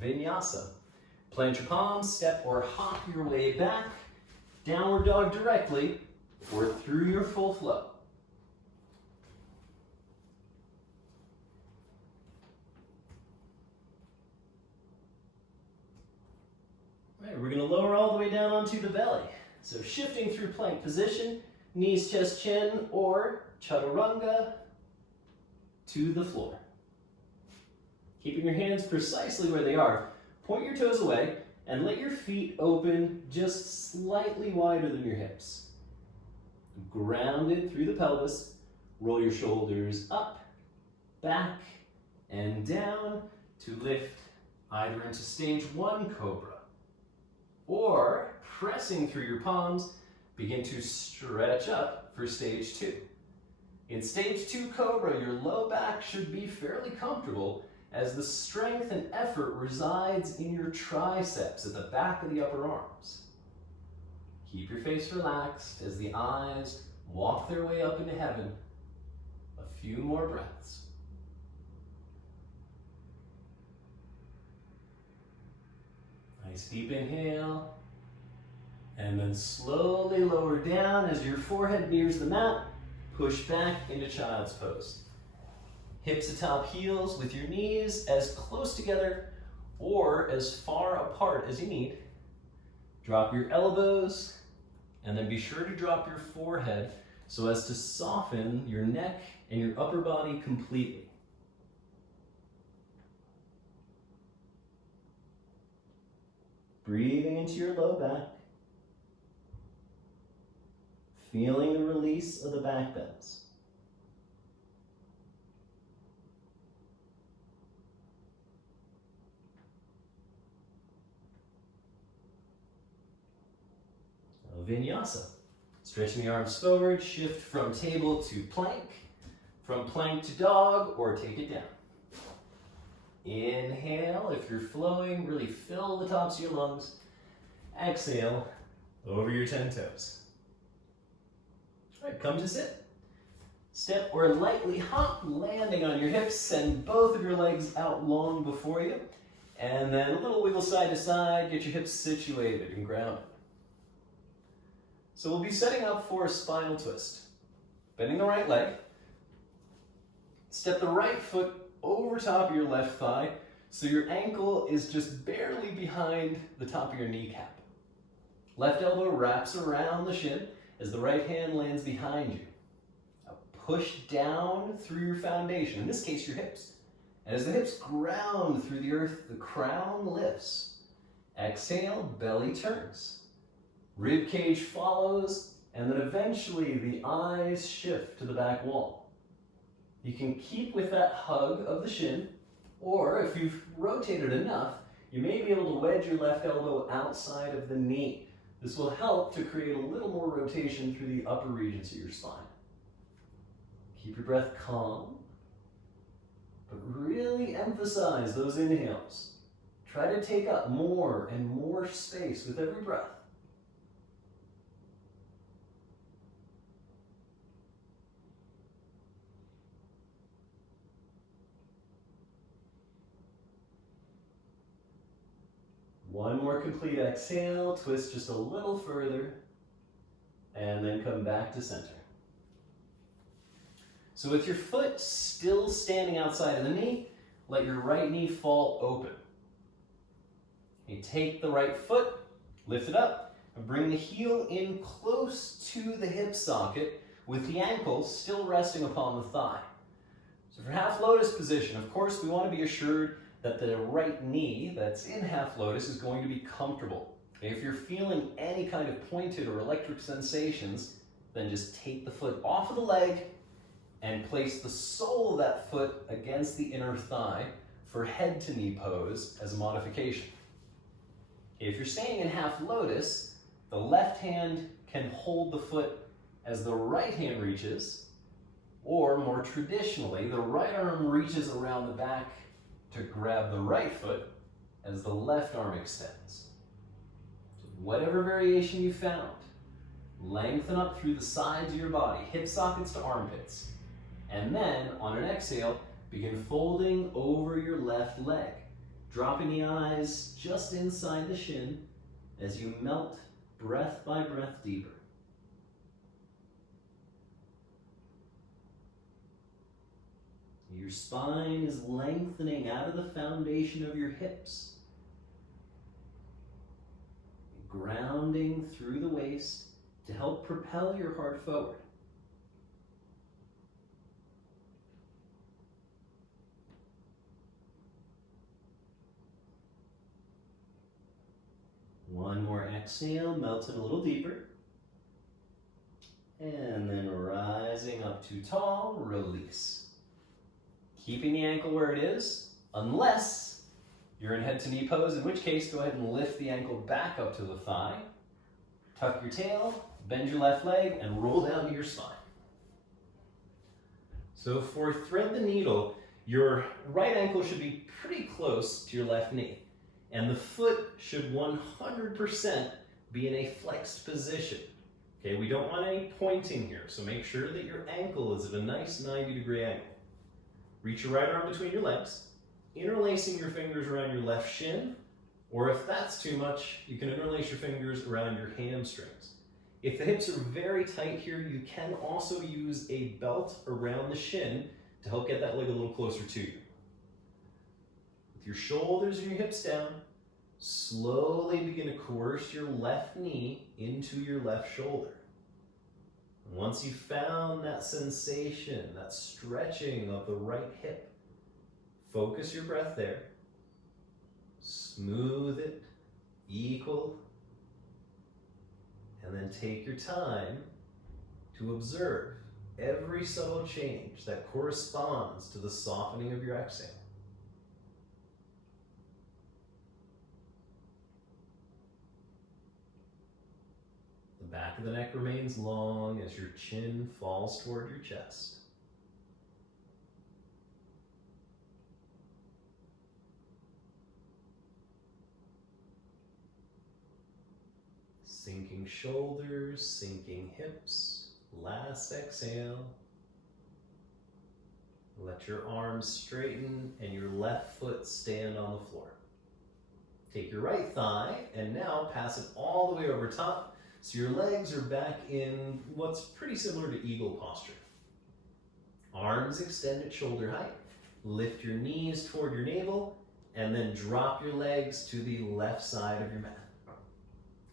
Vinyasa. Plant your palms, step or hop your way back. Downward dog directly or through your full flow. All right, we're going to lower all the way down onto the belly. So shifting through plank position, knees, chest, chin, or chaturanga to the floor. Keeping your hands precisely where they are. Point your toes away and let your feet open just slightly wider than your hips. Grounded through the pelvis, roll your shoulders up, back, and down to lift either into stage 1 cobra, or pressing through your palms, begin to stretch up for stage 2. In stage 2 cobra, your low back should be fairly comfortable as the strength and effort resides in your triceps at the back of the upper arms. Keep your face relaxed as the eyes walk their way up into heaven. A few more breaths. Nice deep inhale. And then slowly lower down as your forehead nears the mat. Push back into child's pose. Hips atop heels with your knees as close together or as far apart as you need. Drop your elbows and then be sure to drop your forehead so as to soften your neck and your upper body completely. Breathing into your low back. Feeling the release of the back bends. Vinyasa. Stretching the arms forward, shift from table to plank, from plank to dog, or take it down. Inhale, if you're flowing, really fill the tops of your lungs. Exhale, over your 10 toes. All right, come to sit. Step or lightly hop, landing on your hips, send both of your legs out long before you, and then a little wiggle side to side, get your hips situated and grounded. So we'll be setting up for a spinal twist. Bending the right leg. Step the right foot over top of your left thigh so your ankle is just barely behind the top of your kneecap. Left elbow wraps around the shin as the right hand lands behind you. Now push down through your foundation, in this case your hips. And as the hips ground through the earth, the crown lifts. Exhale, belly turns. Rib cage follows, and then eventually the eyes shift to the back wall. You can keep with that hug of the shin, or if you've rotated enough, you may be able to wedge your left elbow outside of the knee. This will help to create a little more rotation through the upper regions of your spine. Keep your breath calm, but really emphasize those inhales. Try to take up more and more space with every breath. One more complete exhale, twist just a little further, and then come back to center. So with your foot still standing outside of the knee, let your right knee fall open. You take the right foot, lift it up, and bring the heel in close to the hip socket with the ankle still resting upon the thigh. So for half lotus position, of course, we want to be assured that the right knee that's in half lotus is going to be comfortable. If you're feeling any kind of pointed or electric sensations, then just take the foot off of the leg and place the sole of that foot against the inner thigh for head to knee pose as a modification. If you're staying in half lotus, the left hand can hold the foot as the right hand reaches, or more traditionally, the right arm reaches around the back to grab the right foot as the left arm extends. So whatever variation you found, lengthen up through the sides of your body, hip sockets to armpits. And then, on an exhale, begin folding over your left leg, dropping the eyes just inside the shin as you melt breath by breath deeper. Your spine is lengthening out of the foundation of your hips. grounding through the waist to help propel your heart forward. One more exhale, melting a little deeper. And then rising up to tall, release. Keeping the ankle where it is, unless you're in head to knee pose, in which case go ahead and lift the ankle back up to the thigh. Tuck your tail, bend your left leg, and roll down to your spine. So for thread the needle, your right ankle should be pretty close to your left knee. And the foot should 100% be in a flexed position. Okay, we don't want any pointing here, so make sure that your ankle is at a nice 90-degree angle. Reach your right arm between your legs, interlacing your fingers around your left shin, or if that's too much, you can interlace your fingers around your hamstrings. If the hips are very tight here, you can also use a belt around the shin to help get that leg a little closer to you. With your shoulders and your hips down, slowly begin to coerce your left knee into your left shoulder. And once you've found that sensation, that stretching of the right hip, focus your breath there. Smooth it, equal, and then take your time to observe every subtle change that corresponds to the softening of your exhale. The back of the neck remains long as your chin falls toward your chest. Sinking shoulders, sinking hips. Last exhale. Let your arms straighten and your left foot stand on the floor. Take your right thigh and now pass it all the way over top so your legs are back in what's pretty similar to eagle posture. Arms extend at shoulder height. Lift your knees toward your navel and then drop your legs to the left side of your mat.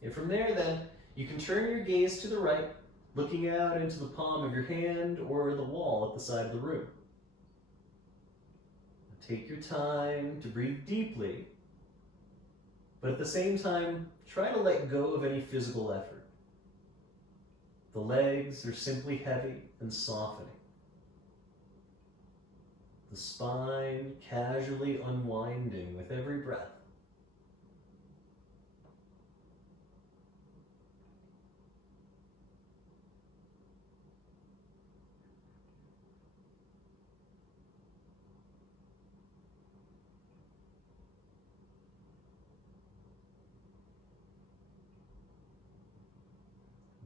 And from there then, you can turn your gaze to the right, looking out into the palm of your hand or the wall at the side of the room. Take your time to breathe deeply, but at the same time, try to let go of any physical effort. The legs are simply heavy and softening. The spine casually unwinding with every breath.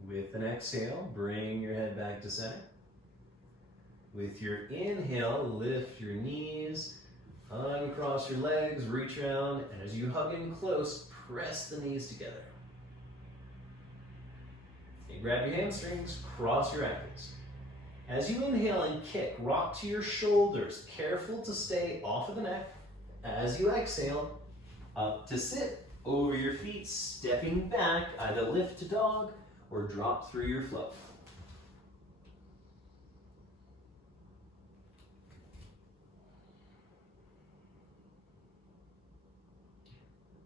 With an exhale, bring your head back to center. With your inhale, lift your knees, uncross your legs, reach around, and as you hug in close, press the knees together. And grab your hamstrings, cross your ankles. As you inhale and kick, rock to your shoulders, careful to stay off of the neck. As you exhale, up to sit, over your feet, stepping back, either lift to dog, or drop through your flow.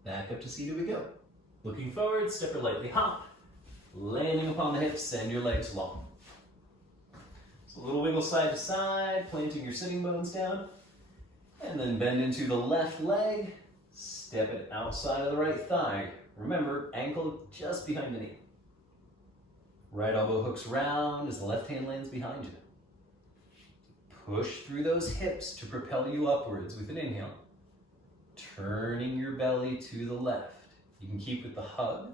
Back up to seated we go. Looking forward, step or lightly hop, landing upon the hips, send your legs long. So a little wiggle side to side, planting your sitting bones down, and then bend into the left leg, step it outside of the right thigh. Remember, ankle just behind the knee. Right elbow hooks round as the left hand lands behind you. Push through those hips to propel you upwards with an inhale. Turning your belly to the left. You can keep with the hug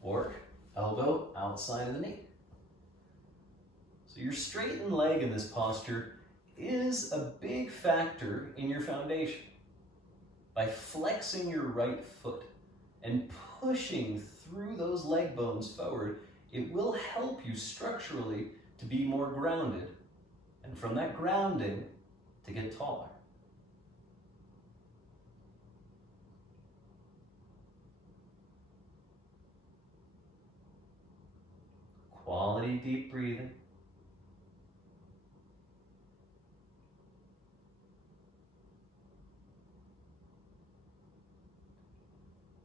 or elbow outside of the knee. So your straightened leg in this posture is a big factor in your foundation. By flexing your right foot and pushing through those leg bones forward, it will help you structurally to be more grounded, and from that grounding, to get taller. Quality deep breathing.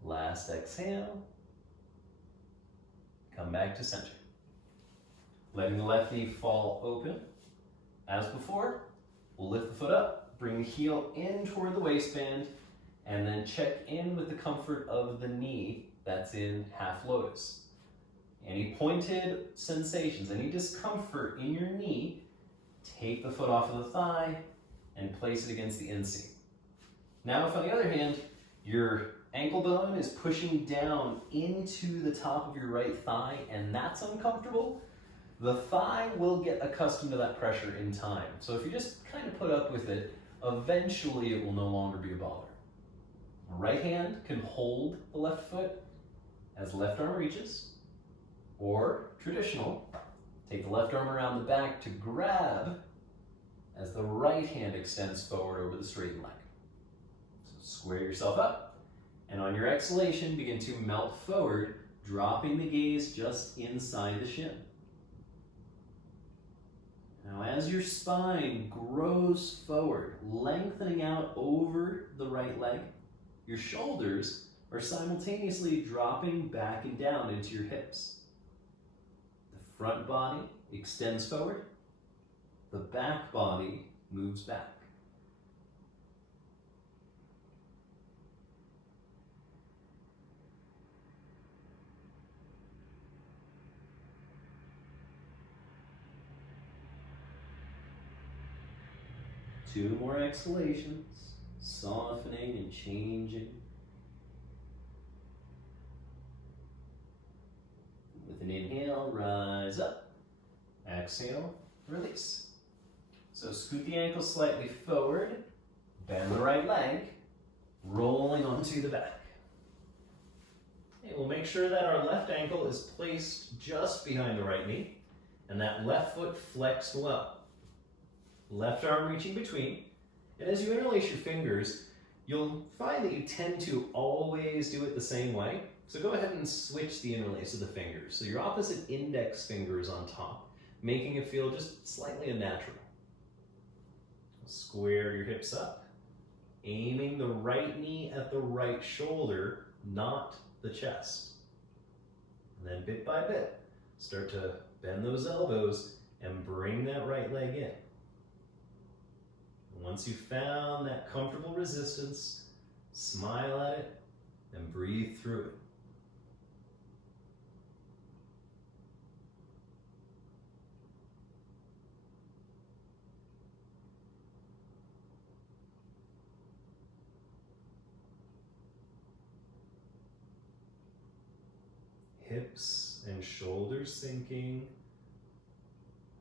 Last exhale. Come back to center. Letting the left knee fall open. As before, we'll lift the foot up, bring the heel in toward the waistband, and then check in with the comfort of the knee that's in half lotus. Any pointed sensations, any discomfort in your knee, take the foot off of the thigh and place it against the inseam. Now if on the other hand, your ankle bone is pushing down into the top of your right thigh and that's uncomfortable, the thigh will get accustomed to that pressure in time. So if you just kind of put up with it, eventually it will no longer be a bother. The right hand can hold the left foot as the left arm reaches, or traditional, take the left arm around the back to grab as the right hand extends forward over the straightened leg. So square yourself up, and on your exhalation, begin to melt forward, dropping the gaze just inside the shin. Now as your spine grows forward, lengthening out over the right leg, your shoulders are simultaneously dropping back and down into your hips. The front body extends forward, the back body moves back. Two more exhalations, softening and changing. With an inhale, rise up. Exhale, release. So scoot the ankles slightly forward, bend the right leg, rolling onto the back. Okay, we'll make sure that our left ankle is placed just behind the right knee, and that left foot flexed well. Left arm reaching between, and as you interlace your fingers, you'll find that you tend to always do it the same way. So go ahead and switch the interlace of the fingers. So your opposite index finger is on top, making it feel just slightly unnatural. Square your hips up, aiming the right knee at the right shoulder, not the chest. And then bit by bit, start to bend those elbows and bring that right leg in. Once you've found that comfortable resistance, smile at it and breathe through it. Hips and shoulders sinking,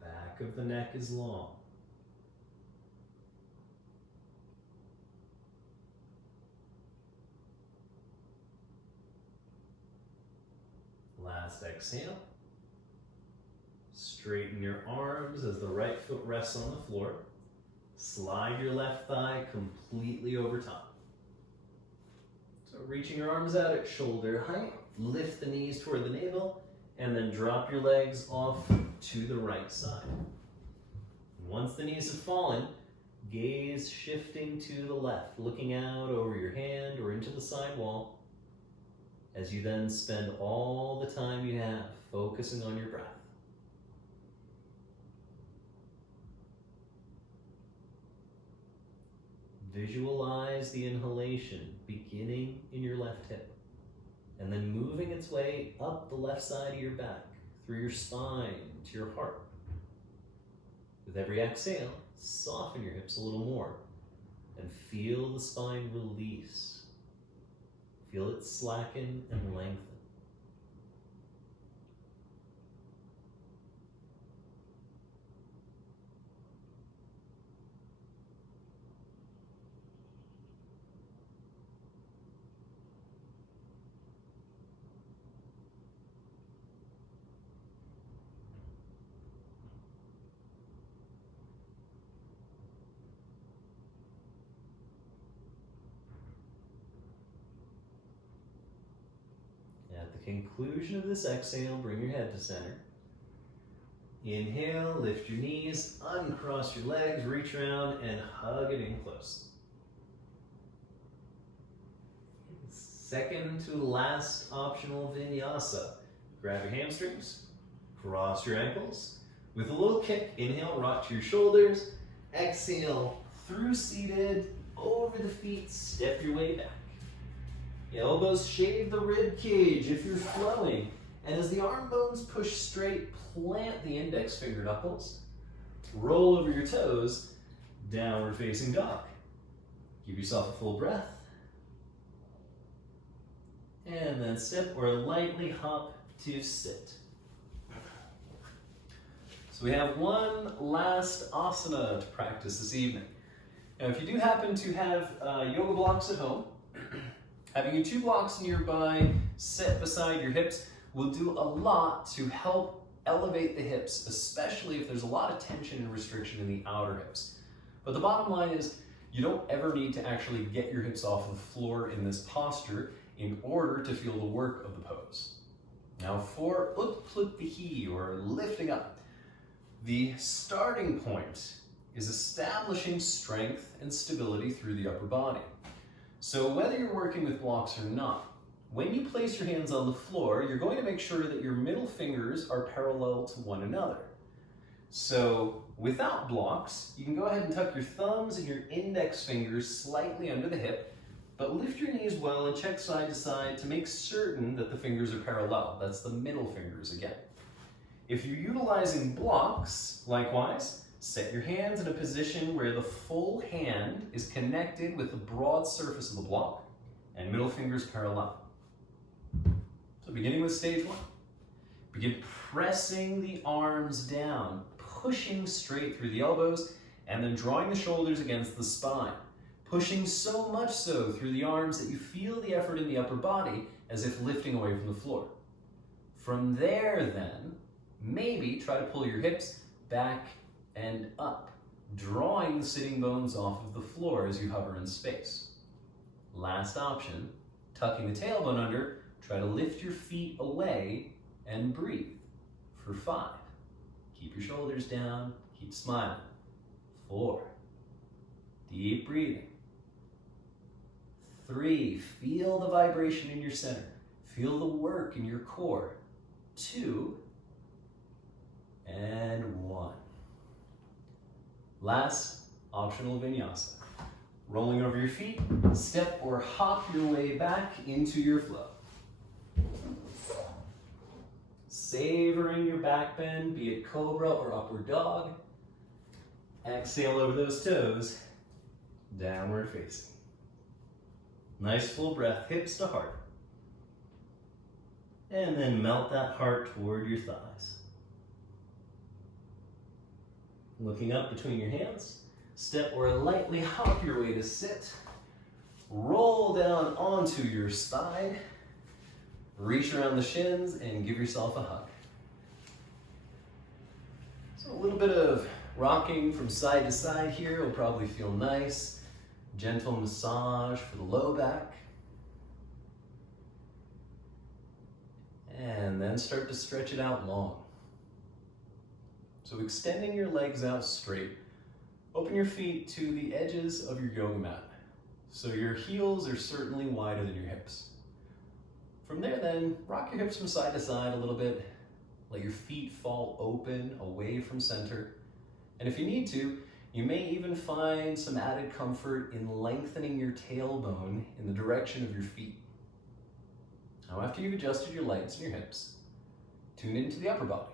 back of the neck is long. Last exhale. Straighten your arms as the right foot rests on the floor. Slide your left thigh completely over top. So reaching your arms out at shoulder height, lift the knees toward the navel, and then drop your legs off to the right side. Once the knees have fallen, gaze shifting to the left, looking out over your hand or into the side wall, as you then spend all the time you have focusing on your breath. Visualize the inhalation beginning in your left hip and then moving its way up the left side of your back, through your spine to your heart. With every exhale, soften your hips a little more and feel the spine release. Feel it slacken and lengthen. At the conclusion of this exhale, bring your head to center. Inhale, lift your knees, uncross your legs, reach around and hug it in close. Second to last optional vinyasa. Grab your hamstrings, cross your ankles. With a little kick, inhale, rock to your shoulders. Exhale, through seated, over the feet, step your way back. Elbows shave the rib cage if you're flowing. And as the arm bones push straight, plant the index finger knuckles. Roll over your toes, downward facing dog. Give yourself a full breath. And then step or lightly hop to sit. So we have one last asana to practice this evening. Now if you do happen to have yoga blocks at home, having your 2 blocks nearby set beside your hips will do a lot to help elevate the hips, especially if there's a lot of tension and restriction in the outer hips. But the bottom line is you don't ever need to actually get your hips off the floor in this posture in order to feel the work of the pose. Now for Utplutvihi, or lifting up, the starting point is establishing strength and stability through the upper body. So whether you're working with blocks or not, when you place your hands on the floor, you're going to make sure that your middle fingers are parallel to one another. So without blocks, you can go ahead and tuck your thumbs and your index fingers slightly under the hip, but lift your knees well and check side to side to make certain that the fingers are parallel. That's the middle fingers again. If you're utilizing blocks, likewise, set your hands in a position where the full hand is connected with the broad surface of the block and middle fingers parallel. So beginning with stage 1, begin pressing the arms down, pushing straight through the elbows, and then drawing the shoulders against the spine, pushing so much so through the arms that you feel the effort in the upper body as if lifting away from the floor. From there then, maybe try to pull your hips back and up, drawing the sitting bones off of the floor as you hover in space. Last option, tucking the tailbone under, try to lift your feet away and breathe for 5. Keep your shoulders down, keep smiling. 4, deep breathing. 3, feel the vibration in your center. Feel the work in your core. 2, and 1. Last optional vinyasa. Rolling over your feet, step or hop your way back into your flow. Savoring your back bend, be it cobra or upward dog. Exhale over those toes, downward facing. Nice full breath, hips to heart. And then melt that heart toward your thighs. Looking up between your hands, step or lightly hop your way to sit. Roll down onto your spine. Reach around the shins and give yourself a hug. So a little bit of rocking from side to side here will probably feel nice. Gentle massage for the low back. And then start to stretch it out long. So extending your legs out straight. Open your feet to the edges of your yoga mat. So your heels are certainly wider than your hips. From there then, rock your hips from side to side a little bit. Let your feet fall open away from center. And if you need to, you may even find some added comfort in lengthening your tailbone in the direction of your feet. Now after you've adjusted your legs and your hips, tune into the upper body.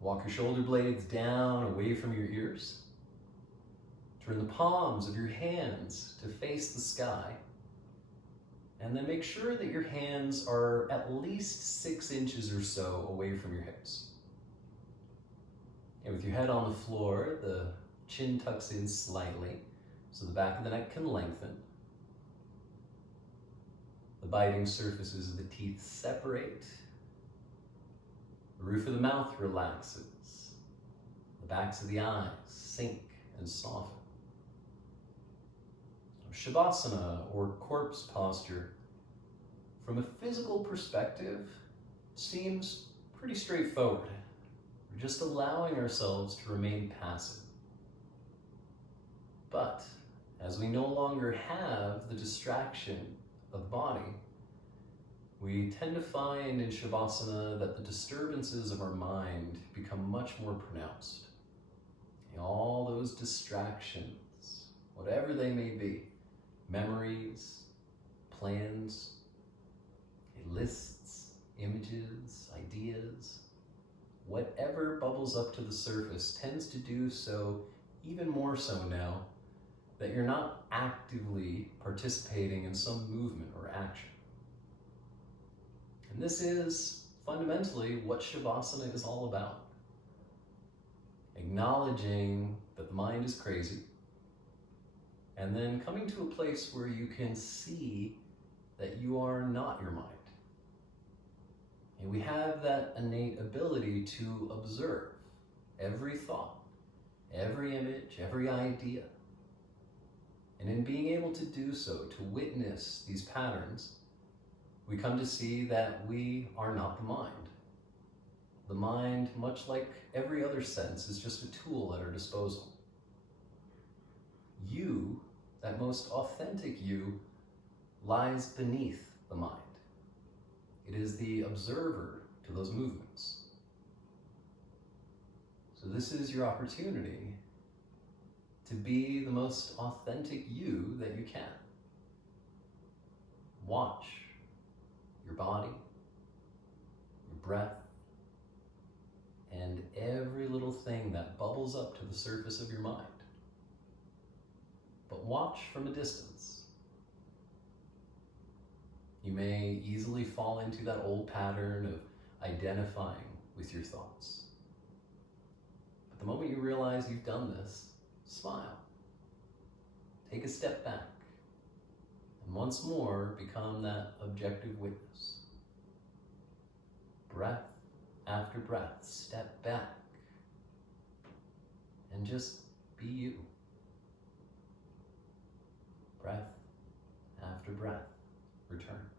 Walk your shoulder blades down away from your ears. Turn the palms of your hands to face the sky. And then make sure that your hands are at least 6 inches or so away from your hips. And with your head on the floor, the chin tucks in slightly so the back of the neck can lengthen. The biting surfaces of the teeth separate. The roof of the mouth relaxes. The backs of the eyes sink and soften. Shavasana, or corpse posture, from a physical perspective, seems pretty straightforward. We're just allowing ourselves to remain passive. But as we no longer have the distraction of the body, we tend to find in Shavasana that the disturbances of our mind become much more pronounced. All those distractions, whatever they may be, memories, plans, lists, images, ideas, whatever bubbles up to the surface tends to do so even more so now that you're not actively participating in some movement or action. And this is fundamentally what Shavasana is all about. Acknowledging that the mind is crazy, and then coming to a place where you can see that you are not your mind. And we have that innate ability to observe every thought, every image, every idea. And in being able to do so, to witness these patterns, we come to see that we are not the mind. The mind, much like every other sense, is just a tool at our disposal. You, that most authentic you, lies beneath the mind. It is the observer to those movements. So this is your opportunity to be the most authentic you that you can. Watch your body, your breath, and every little thing that bubbles up to the surface of your mind. But watch from a distance. You may easily fall into that old pattern of identifying with your thoughts. But the moment you realize you've done this, smile. Take a step back. And once more, become that objective witness. Breath after breath, step back. And just be you. Breath after breath, return.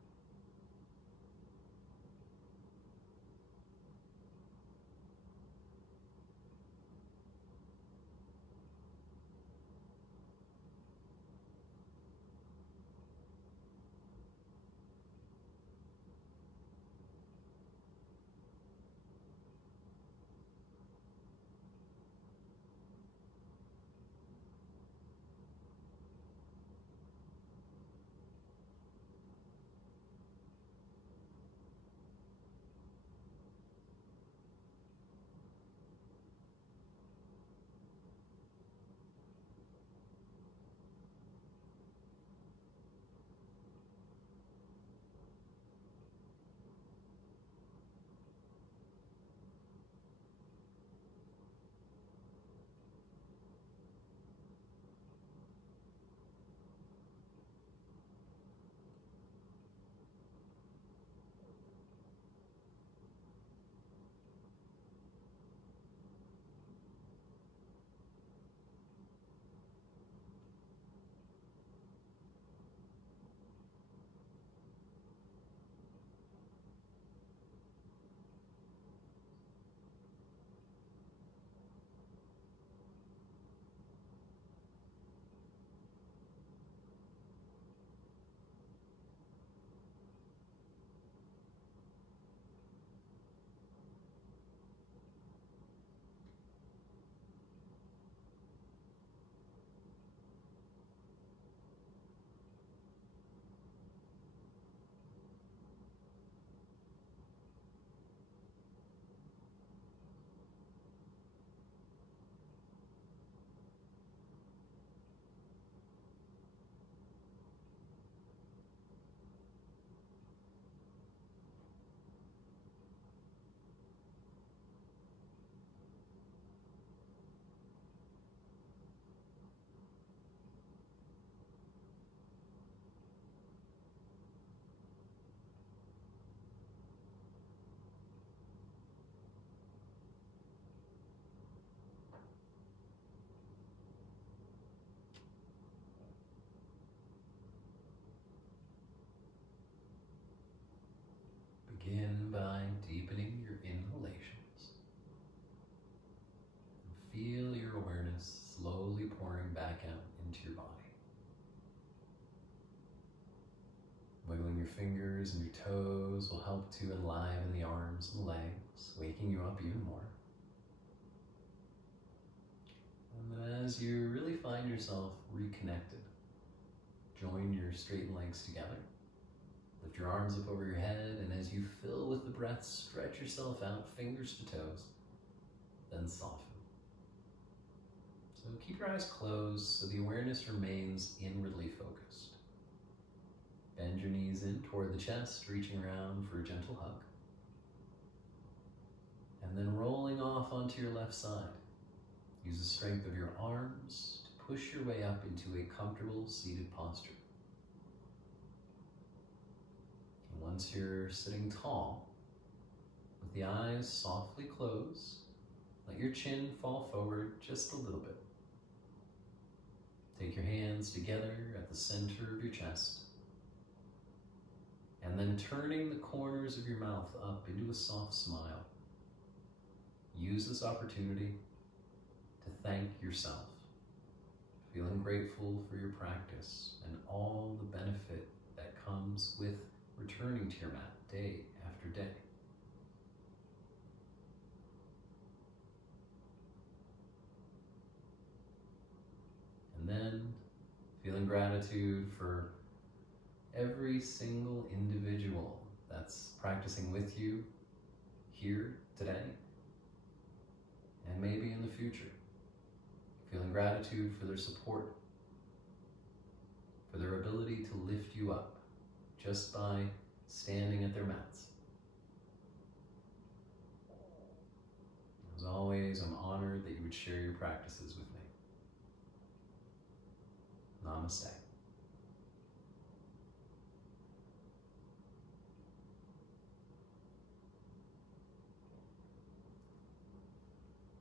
Begin by deepening your inhalations. back out into your body. Wiggling your fingers and your toes will help to enliven the arms and legs, waking you up even more. And then as you really find yourself reconnected, join your straightened legs together. Lift your arms up over your head, and as you fill with the breath, stretch yourself out, fingers to toes, then soften. So keep your eyes closed so the awareness remains inwardly focused. Bend your knees in toward the chest, reaching around for a gentle hug. And then rolling off onto your left side. Use the strength of your arms to push your way up into a comfortable seated posture. And once you're sitting tall, with the eyes softly closed, let your chin fall forward just a little bit. Take your hands together at the center of your chest, and then turning the corners of your mouth up into a soft smile. Use this opportunity to thank yourself, feeling grateful for your practice and all the benefit that comes with returning to your mat day after day. And then feeling gratitude for every single individual that's practicing with you here today and maybe in the future. Feeling gratitude for their support, for their ability to lift you up just by standing at their mats. As always, I'm honored that you would share your practices with me. Namaste.